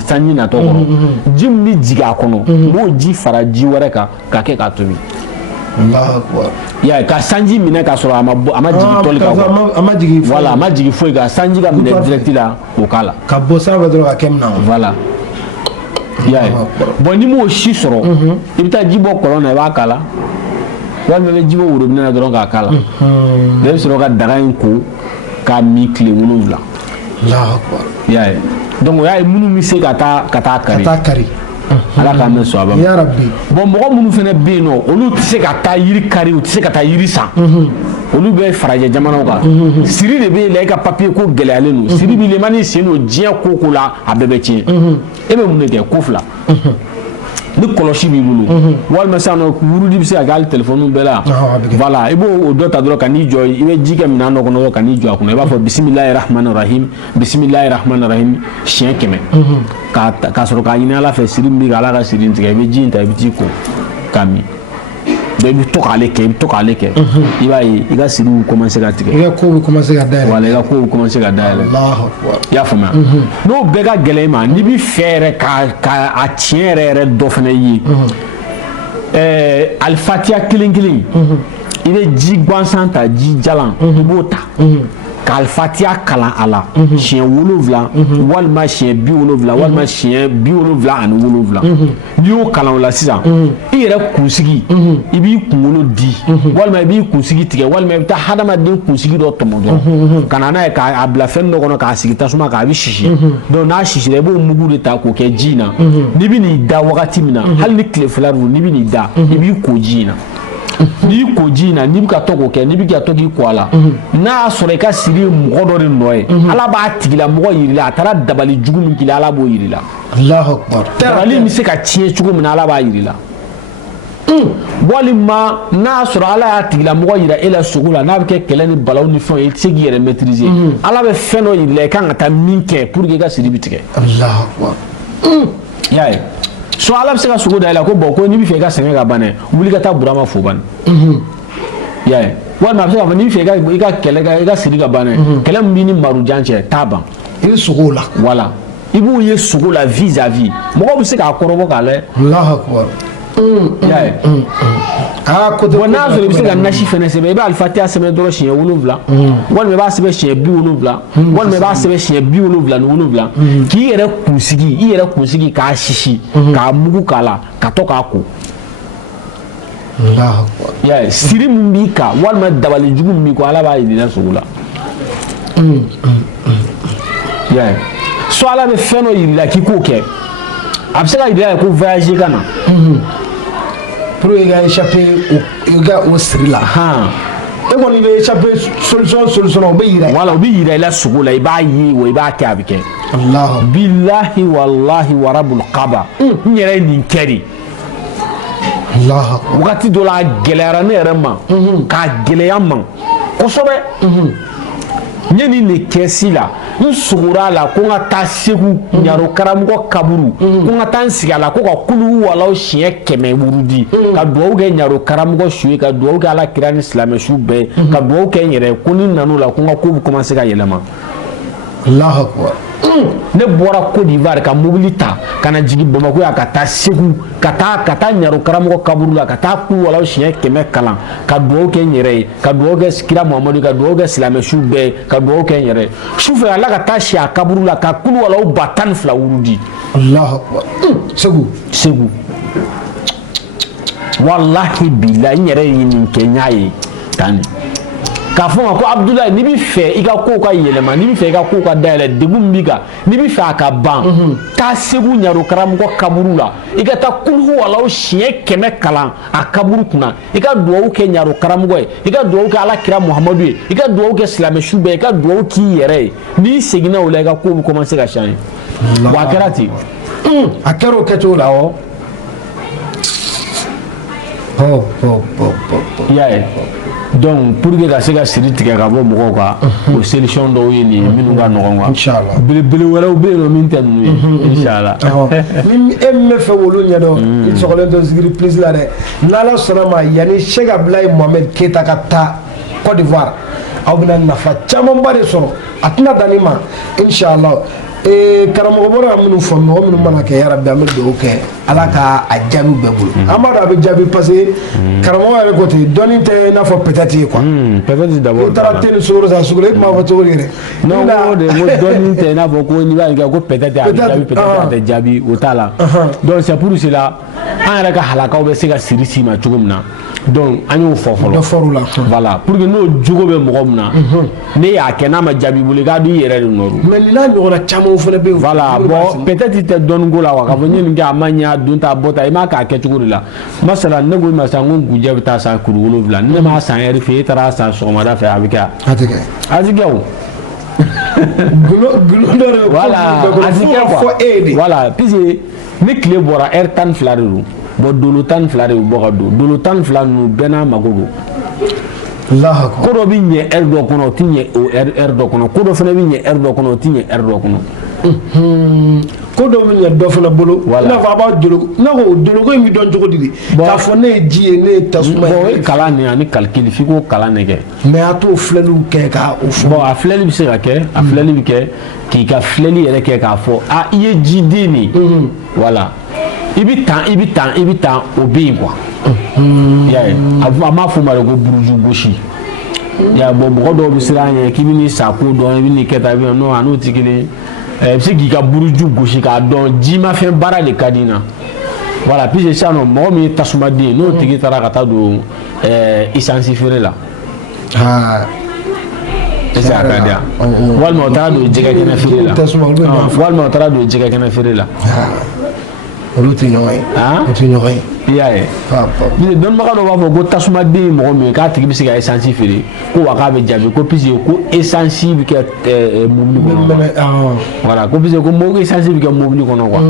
sanji natɔ kɔrɔ ji min bɛ jigin a kɔnɔ n b'o ji fara ji wɛrɛ kan k'a kɛ k'a tobi Allahu akbar ya ka sanji minɛ k'a sɔrɔ a ma jigin tɔli kan a ma jigin voilà a ma jigin foyi kan sanji ka minɛ direct la k'o k'a la ka bɔ sanfɛ dɔrɔn ka kɛ minɛn kɔnɔ voilà ya bon ni m'o si sɔrɔ i bɛ taa ji bɔ kɔlɔn na i b'a k'a la walima i bɛ ji bɔ worobinɛ na dɔrɔn k'a k'a la i bɛ sɔrɔ ka daga in ko k'a min tile 7 Allahu akbar ya ye donc o y'a ye minnu bɛ se ka taa kari ala k'an bɛ sɔn a ba ya rabbi bon mɔgɔ minnu fana bɛ yen nɔ olu tɛ se ka taa yiri kari u tɛ se ka taa yiri san olu bɛ farajɛ jamanaw kan siri de bɛ yen la i ka papier ko gɛlɛyalen don siri b'i la i ma n'i sen don diɲɛ ko o ko la a bɛɛ bɛ tiɲɛ e bɛ mun de kɛ ko 2 ni kɔlɔsi b'i bolo walima sisan nɔ wurudi bɛ se ka kɛ hali telefɔni bɛɛ la voilà i b'o dɔ ta dɔrɔn ka n'i jɔ i bɛ ji kɛ minɛn dɔ kɔnɔ ka n'i jɔ a kɔnɔ i b'a fɔ bisimilahi rahmani rahim bisimilahi rahmani rahim siɲɛ 100 k'a sɔrɔ k'a ɲini ala fɛ siri min bɛ ala ka siri in tigɛ i bɛ ji in ta i bɛ t'i ko k'a min donc i bɛ to k'ale kɛ i b'a ye i ka siriw commencer ka tigɛ i ka kow bɛ commencer ka dayɛlɛ voilà i ka kow bɛ commencer ka dayɛlɛ Allahu akbar i y'a faamuya n'o bɛɛ ka gɛlɛn i ma n'i bɛ fɛ yɛrɛ ka tiɲɛ yɛrɛ dɔ fana ye alifatiya kelen i bɛ ji gansan ta ji jalan i b'o ta ka alifatiya kalan a la siɲɛ 7 walima siɲɛ 70 walima siɲɛ 77 n'i y'o kalan o la sisan i yɛrɛ kunsigi i b'i kunkolo di walima i b'i kunsigi tigɛ walima i bɛ taa hadamaden kunsigi dɔ tɔmɔ dɔrɔn ka na n'a ye k'a bila fɛn dɔ kɔnɔ k'a sigi tasuma kan a bɛ sisi donc n'a sisira i b'o mugu de ta k'o kɛ ji in na n'i bɛ n'i da wagati min na hali ni tilefɛla don n'i bɛ n'i da i b'i ko ji in na n'i ko ji in na n'i bɛ ka to k'o kɛ n'i bɛ ka to k'i ko a la n'a y'a sɔrɔ i ka siri ye mɔgɔ dɔ de nɔ ye ala b'a tigilamɔgɔ yir'i la a taara dabali jugu min k'i la ala b'o yir'i la Allahu akbar dabali bɛ se ka tiɲɛ cogo min na ala b'a yir'i la walima n'a y'a sɔrɔ ala y'a tigilamɔgɔ yira e la sogo la n'a bɛ kɛ kɛlɛ ni balawu ni fɛnw ye i tɛ se k'i yɛrɛ maîtriser ala bɛ fɛn dɔ yir'i la i kan ka taa min kɛ pour que i ka siri bɛ tigɛ Allahu akbar i y'a ye so ala bɛ se ka sogo da i la ko bon ko n'i bɛ fɛ i ka sɛgɛn ka ban dɛ wuli ka taa burama fo bani i y'a ye walima a bɛ se k'a fɔ n'i fɛ i ka kɛlɛ i ka siri ka ban dɛ kɛlɛ min b'i ni marujan cɛ t'a ban i bɛ sogo la voilà i b'u ye sogo la vis à vis mɔgɔw bɛ se k'a kɔrɔbɔ k'a lajɛ Allahu akbar y'a ye bon n'a sɔrɔ i bɛ se ka nasi fɛnɛ sɛbɛn i bɛ alifatiya sɛbɛn dɔrɔn siɲɛ 7 walima i b'a sɛbɛn siɲɛ 70 walima i b'a sɛbɛn siɲɛ 77 k'i yɛrɛ kunsigi k'a sisi k'a mugu k'a la ka to k'a ko Allahu akbar y'a ye siri min b'i kan walima dabali jugu min b'i kɔ Ala b'a yir'i la sogo la y'a ye so Ala bɛ fɛn dɔ yir'i la k'i k'o kɛ a bɛ se ka yir'i la ko voyager ka na pour que i ka échapper i ka o siri la e kɔni bɛ échapper solution o bɛ yira voilà o bɛ yira i la sogo la i b'a ye wa i b'a kɛ a bɛ kɛ Allahu billahi wallahi wa rabbul kaaba n yɛrɛ ye nin kɛ de Allahu akbar wagati dɔ la a gɛlɛyara ne yɛrɛ ma k'a gɛlɛya ma kosɛbɛ n ye nin de kɛ si la n sogora a la ko n ka taa Segu ɲaro karamɔgɔ kaburu ko n ka taa n sigi a la ko ka kulu walaw siɲɛ 100 wurudi ka dugawu kɛ ɲaro karamɔgɔ su ye ka dugawu kɛ Ala kira ni silamɛ su bɛɛ ka dugawu kɛ n yɛrɛ ko ni nan'o la ko n ka ko bɛ commencer ka yɛlɛma Allahu akbar ne bɔra Côte d'Ivoire ka mobili ta ka na jigin Bamako ya ka taa Segu ka taa ɲaro karamɔgɔ kaburu la ka taa kulu walaw siɲɛ 100 kalan ka dugawu kɛ n yɛrɛ ye ka dugawu kɛ kira Muhamadu ka dugawu kɛ silamɛ su bɛɛ ka dugawu kɛ n yɛrɛ sufɛ Ala ka taa si a kaburu la ka kulu walaw 12 wurudi Allahu akbar Segu wallahi billahi n yɛrɛ ye nin kɛ n y'a ye tan k'a fɔ ma ko Abdoulaye n'i bɛ fɛ i ka kow ka yɛlɛma n'i bɛ fɛ i ka kow ka dayɛlɛ degun min b'i kan n'i bɛ fɛ a ka ban taa Segu ɲaro karamɔgɔ kaburu la i ka taa kulu walaw siɲɛ 100 kalan a kaburu kunna i ka dugawu kɛ ɲaro karamɔgɔ ye i ka dugawu kɛ Ala kira Muhamadu ye i ka dugawu kɛ silamɛ su bɛɛ i ka dugawu k'i yɛrɛ ye n'i seginna o la i ka kow bɛ commencer ka changer wa a kɛra ten a kɛra o kɛcogo la awɔ i y'a ye donc pour que ka se ka siri tigɛ ka bɔ mɔgɔw kan o solution dɔw ye nin ye minnu ka nɔgɔn quoi inchallah belebele wɛrɛw bɛ yen nɔ min tɛ ninnu ye inchallah ni e min bɛ fɛ wolo ɲɛdɔn i sɔgɔlen to zikiri plus la dɛ n'Ala sɔnna ma yanni Cheikh Abdoulaye Mohamed Keita ka taa Côte d'Ivoire aw bɛna nafa camanba de sɔrɔ a tɛna dan nin ma inchallah karamɔgɔ bɔra ka minnu fɔ mɔgɔ minnu mana kɛ yarabi an bɛ dugawu kɛ Ala ka a jaabi bɛɛ bolo an b'a dɔn a bɛ jaabi parce que karamɔgɔ yɛrɛ ko ten dɔnni tɛ i n'a fɔ peut-être ye quoi peut-être d'abord i taara te ni sukoro san sugu la i tun b'a fɔ cogo di yɛrɛ non o de ko dɔnni tɛ i n'a fɔ ko n'i b'a kɛ ko peut-être a bɛ jaabi peut-être a tɛ jaabi o t'a la donc c'est pour cela an yɛrɛ ka halakaw bɛ se ka siri s'i ma cogo min na donc an y'o fɔ fɔlɔ dɔ fɔr'u la voilà pour que n'o jogo bɛ mɔgɔ min na ne y'a kɛ n'a ma jaabi bolo i k'a dɔn i yɛrɛ de nɔ don mais nin n'a ɲɔgɔnna camanw fana bɛ yen voilà bon peut-être i tɛ dɔnni ko la wa k'a fɔ n ye nin kɛ a ma ɲɛ a don ta bɔ ta i m'a k'a kɛcogo de la masala ne ko i ma sisan ko n kunjɛ bɛ taa san kuru 7 ne m'a san ɛri fɛ e taara san sɔgɔmada fɛ a bɛ kɛ a tɛ kɛ a tɛ kɛ o gulo dɔ de bɛ voilà a tɛ kɛ fɔ quoi e de voilà puisque ni tile bɔra ɛri 12 de don bon dolo 12 de bɛ bɔ ka don dolo 12 ninnu bɛɛ n'a mago don Allahu akbar ko dɔ bɛ ɲɛ ɛri dɔ kɔnɔ o tɛ ɲɛ o ɛri dɔ kɔnɔ ko dɔ fana bɛ ɲɛ ɛri dɔ kɔnɔ o tɛ ɲɛ ɛri dɔ kɔnɔ ko dɔ bɛ ɲɛ dɔ fana bolo Voilà. i n'a fɔ a b'a dolo i n'a fɔ doloko in bɛ dɔn cogo di k'a fɔ ne ye ji ye ne ye tasuma bon o ye ye kalan nin ani calcul f'i k'o kalan de kɛ mais a t'o filɛliw kɛ k'a o fɔ bon a filɛli bɛ se ka kɛ a filɛli bɛ kɛ k'i ka filɛli yɛrɛ kɛ k'a fɔ a i ye jiden nin voilà i bɛ tan i bɛ tan i bɛ tan o bɛ yen quoi i y'a ye a m'a fɔ o ma de ko buruju gosi i y'a ye bon mɔgɔ dɔw bɛ siran a ɲɛ k'i bɛ nin sako dɔn i bɛ nin kɛ tan i bɛ non a n'o tɛ kelen ye i bɛ se k'i ka buruju gosi k'a dɔn jimafɛn baara de ka di n na voilà puisque sisan nɔ mɔgɔ min ye tasumaden ye n'o tigi taara ka taa don essence feere la est-ce que a ka di yan walima o taara don jɛgɛ kɛnɛ feere la walima o taara don jɛgɛ kɛnɛ feere la olu tɛ ɲɔgɔn ye o tɛ ɲɔgɔn ye i y'a ye dɔnnibaga dɔ b'a fɔ ko tasumaden ye mɔgɔ min ye k'a tigi bɛ se ka essence feere ko wa k'a bɛ jaabi ko puisque ko essence bɛ kɛ mobili kɔnɔ voilà ko puisque ko essence bɛ kɛ mobili kɔnɔ quoi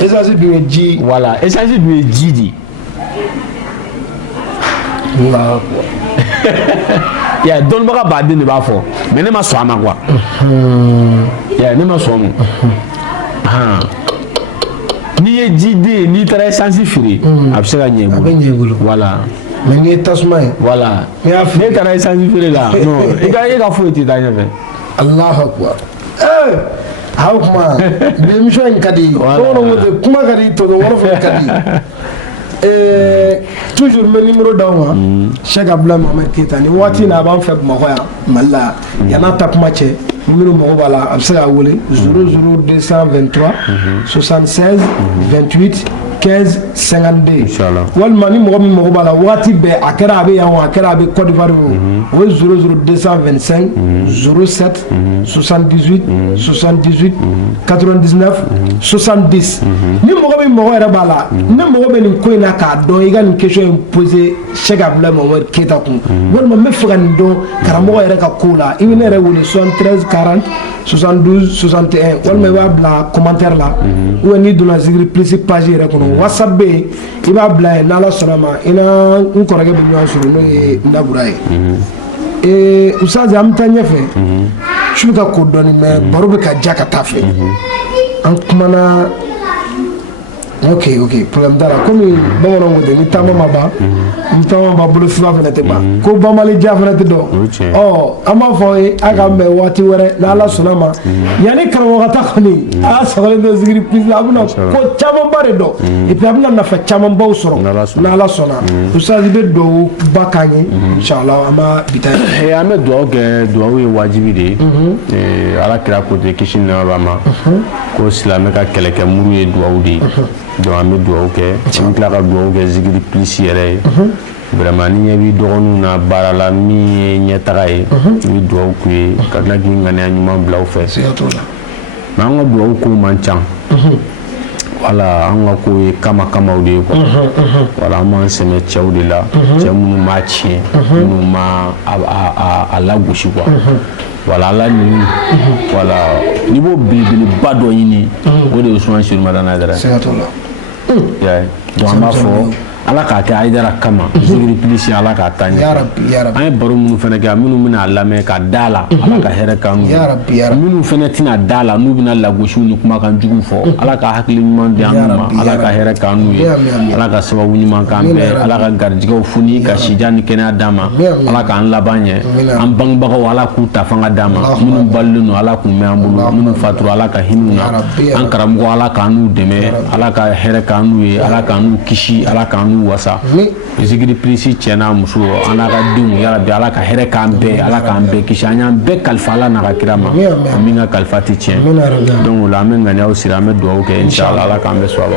essence dun ye ji voilà essence dun ye ji de i y'a ye dɔnnibaga baden de b'a fɔ mais ne ma sɔn a ma quoi i y'a ye ne ma sɔn ma n'i ye jiden n'i taara essence feere a bɛ se ka ɲɛ i bolo voilà mais ni tasuma ye voilà ne taara essence feere la non i ka foyi tɛ taa ɲɛfɛ Allahu akbar aw kuma bi émission in ka di bamananw ko kuma ka di to wolof ka di toujours me numéro d'aw ma Cheikh Abdoulaye Mohamed Keita ni waati na b'an fɛ Bamakɔ yan Mali la yan'a ta kuma cɛ numéro mago b'a la a bɛ se k'a wele 00223 76 28 15 52 walima ni mɔgɔ min mago b'a la waati bɛɛ a kɛra a bɛ yan o a kɛra a bɛ Côte d'Ivoire o ye 00225 07 78 78 99 70 ni mɔgɔ min mago yɛrɛ b'a la ne mago bɛ nin ko in na k'a dɔn i ka nin question in poser Cheikh Abdoulaye Mohamed Keita kun walima n bɛ fɛ ka nin dɔn karamɔgɔ yɛrɛ ka ko la i bɛ ne yɛrɛ wele 73 40 72 61 walima i b'a bila commentaire la ou n'i donna Zikiri Plus page yɛrɛ kɔnɔ WhatsApp bɛ yen i b'a bila yen n'Ala sɔnna ma i na n kɔrɔkɛ bɛ ɲɔgɔn sɔrɔ n'o ye Nabura ye Usaze an bɛ taa ɲɛfɛ su bɛ ka ko dɔɔni mais baro bɛ ka ja ka taa fɛ an kumana ok problème t'a la komi bamananw ko ten ni taama ma ban ni taama ma ban bolo fifa fana tɛ ban ko banbalidiya fana tɛ dɔn an b'a fɔ aw ye a ka mɛn waati wɛrɛ n'Ala sɔnna ma yanni karamɔgɔ ka taa kɔni a sagalen don Zikiri Plus la a bɛna ko camanba de dɔn et puis a bɛna nafa camanbaw sɔrɔ n'Ala sɔnna Usazi bɛ duwawu ba k'an ye inchallah an b'a bi taa ye an bɛ duwawu kɛ duwawu ye wajibi de ye Ala kira ko ten kisi ni nɛɛma b'a ma ko silamɛ ka kɛlɛkɛmuru ye duwawu de ye donc an bɛ duwawu kɛ an bɛ tila ka duwawu kɛ Zikiri Plus yɛrɛ ye vraiment ni ɲɛ b'i dɔgɔninw na baara la min ye ɲɛtaga ye i bɛ duwawu k'u ye ka tila k'i ŋaniya ɲuman bila u fɛ mais an ka duwawu kow man ca voilà an ka ko ye kamaw de ye quoi voilà an b'an sɛmɛ cɛw de la cɛ minnu m'a tiɲɛ minnu ma a lagosi quoi voilà ala ninnu voilà n'i b'o belebeleba dɔ ɲini o de ye Usumani Senu Madana Haidara donc an b'a fɔ ala k'a kɛ Haidara kama Zikiri Plus ala k'a taa ɲɛ an ye baro minnu fana kɛ minnu bɛna lamɛn ka da la ala ka hɛrɛ k'an n'u ye minnu fana tɛna da la n'u bɛna lagosiw ni kumakan jugu fɔ ala ka hakili ɲuman di an ma ala ka hɛrɛ k'an n'u ye ala ka sababu ɲuman k'an bɛɛ ala ka garijɛgɛw foni ka sija ni kɛnɛya d'an ma ala k'an laban ɲɛ an bangebagaw ala k'u ta fanga d'an ma minnu balolen don ala k'u mɛn an bolo minnu fatura ala ka hinɛ na an karamɔgɔ ala k'an n'u dɛmɛ ala ka hɛrɛ k'an n'u ye ala k'an n'u kisi ala k'an n'u wasa Zikiri Plus cɛ n'a muso an n'a ka denw yarabi ala ka hɛrɛ k'an bɛɛ ala k'an bɛɛ kisi an y'an bɛɛ kalifa ala n'a ka kira ma min ka kalifa tɛ tiɲɛ donc o la an bɛ ŋaniyaw siri an bɛ duwawu kɛ inchallah ala k'an bɛɛ sɔn a ma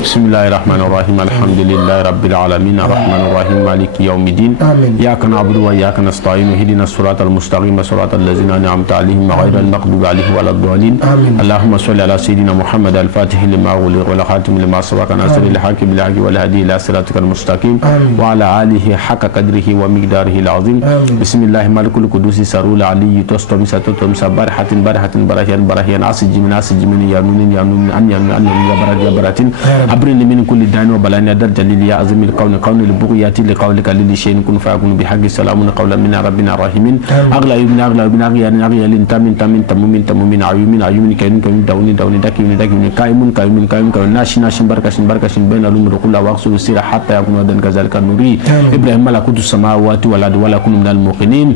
bismillahi rahmani rahim alhamdulillahi rabbil alamin arrahmani rahim maliki yawmiddin iyyaka na'budu wa iyyaka nasta'in ihdina siratal mustaqim siratal ladzina an'amta alaihim ghayril maghdubi alaihim waladdallin allahumma salli ala sayyidina muhammad al-fatih lima ughliqa wal khatim lima sabaqa nasiril haqqi bil haqqi wal hadi ila siratikal mustaqim وعلى آله حق قدره ومقداره العظيم بسم الله ملك القدوس سرول علي تستم ستتم برحة برهيان عسج من يامين أن يبرات أبرن من كل دان وبلان يدر جليل يا عظيم الكون كون البغيات لقولك للشيء كن فيكون بحق سلام قولا من ربنا الرحيم أغلى ابن أغلى تامين تمومين عيومين كين دوني داكين كائم ناشين بركة بين الأمور كلها واقصد السير حتى يكون ودن كذلك النوري إبراهيم ملكوت السماوات والأرض ولكن من الموقنين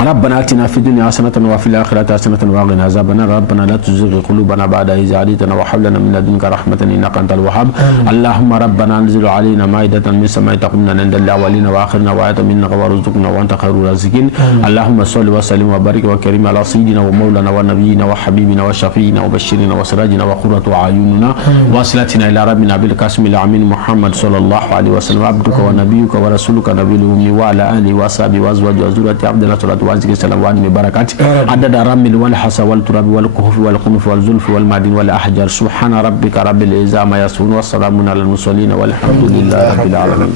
ربنا آتنا في الدنيا حسنة وفي الآخرة حسنة وقنا عذاب النار ربنا لا تزغ قلوبنا بعد إذ هديتنا وهب لنا من لدنك رحمة إنك أنت الوهاب اللهم ربنا أنزل علينا مائدة من السماء تكون عند الأولين وآخرين وآية منك وارزقنا وأنت خير الرازقين اللهم صل وسلم وبارك وكرم على سيدنا ومولانا ونبينا وحبيبنا وشفينا وبشرنا وسراجنا وقرة أعيننا واصلتنا إلى ربنا بالقاسم الأمين محمد صلى الله عليه وسلم عبدك ونبيك ورسولك نبي الأمي وعلى آله وأصحابه وأزواجه وذريته عبدنا صلاة وعزك السلام وعلم بركات عدد الرمل والحصى والتراب والكهف والقنف والزلف والمعدن والأحجار سبحان ربك رب العزة ما يصفون والسلام على المرسلين والحمد لله رب العالمين.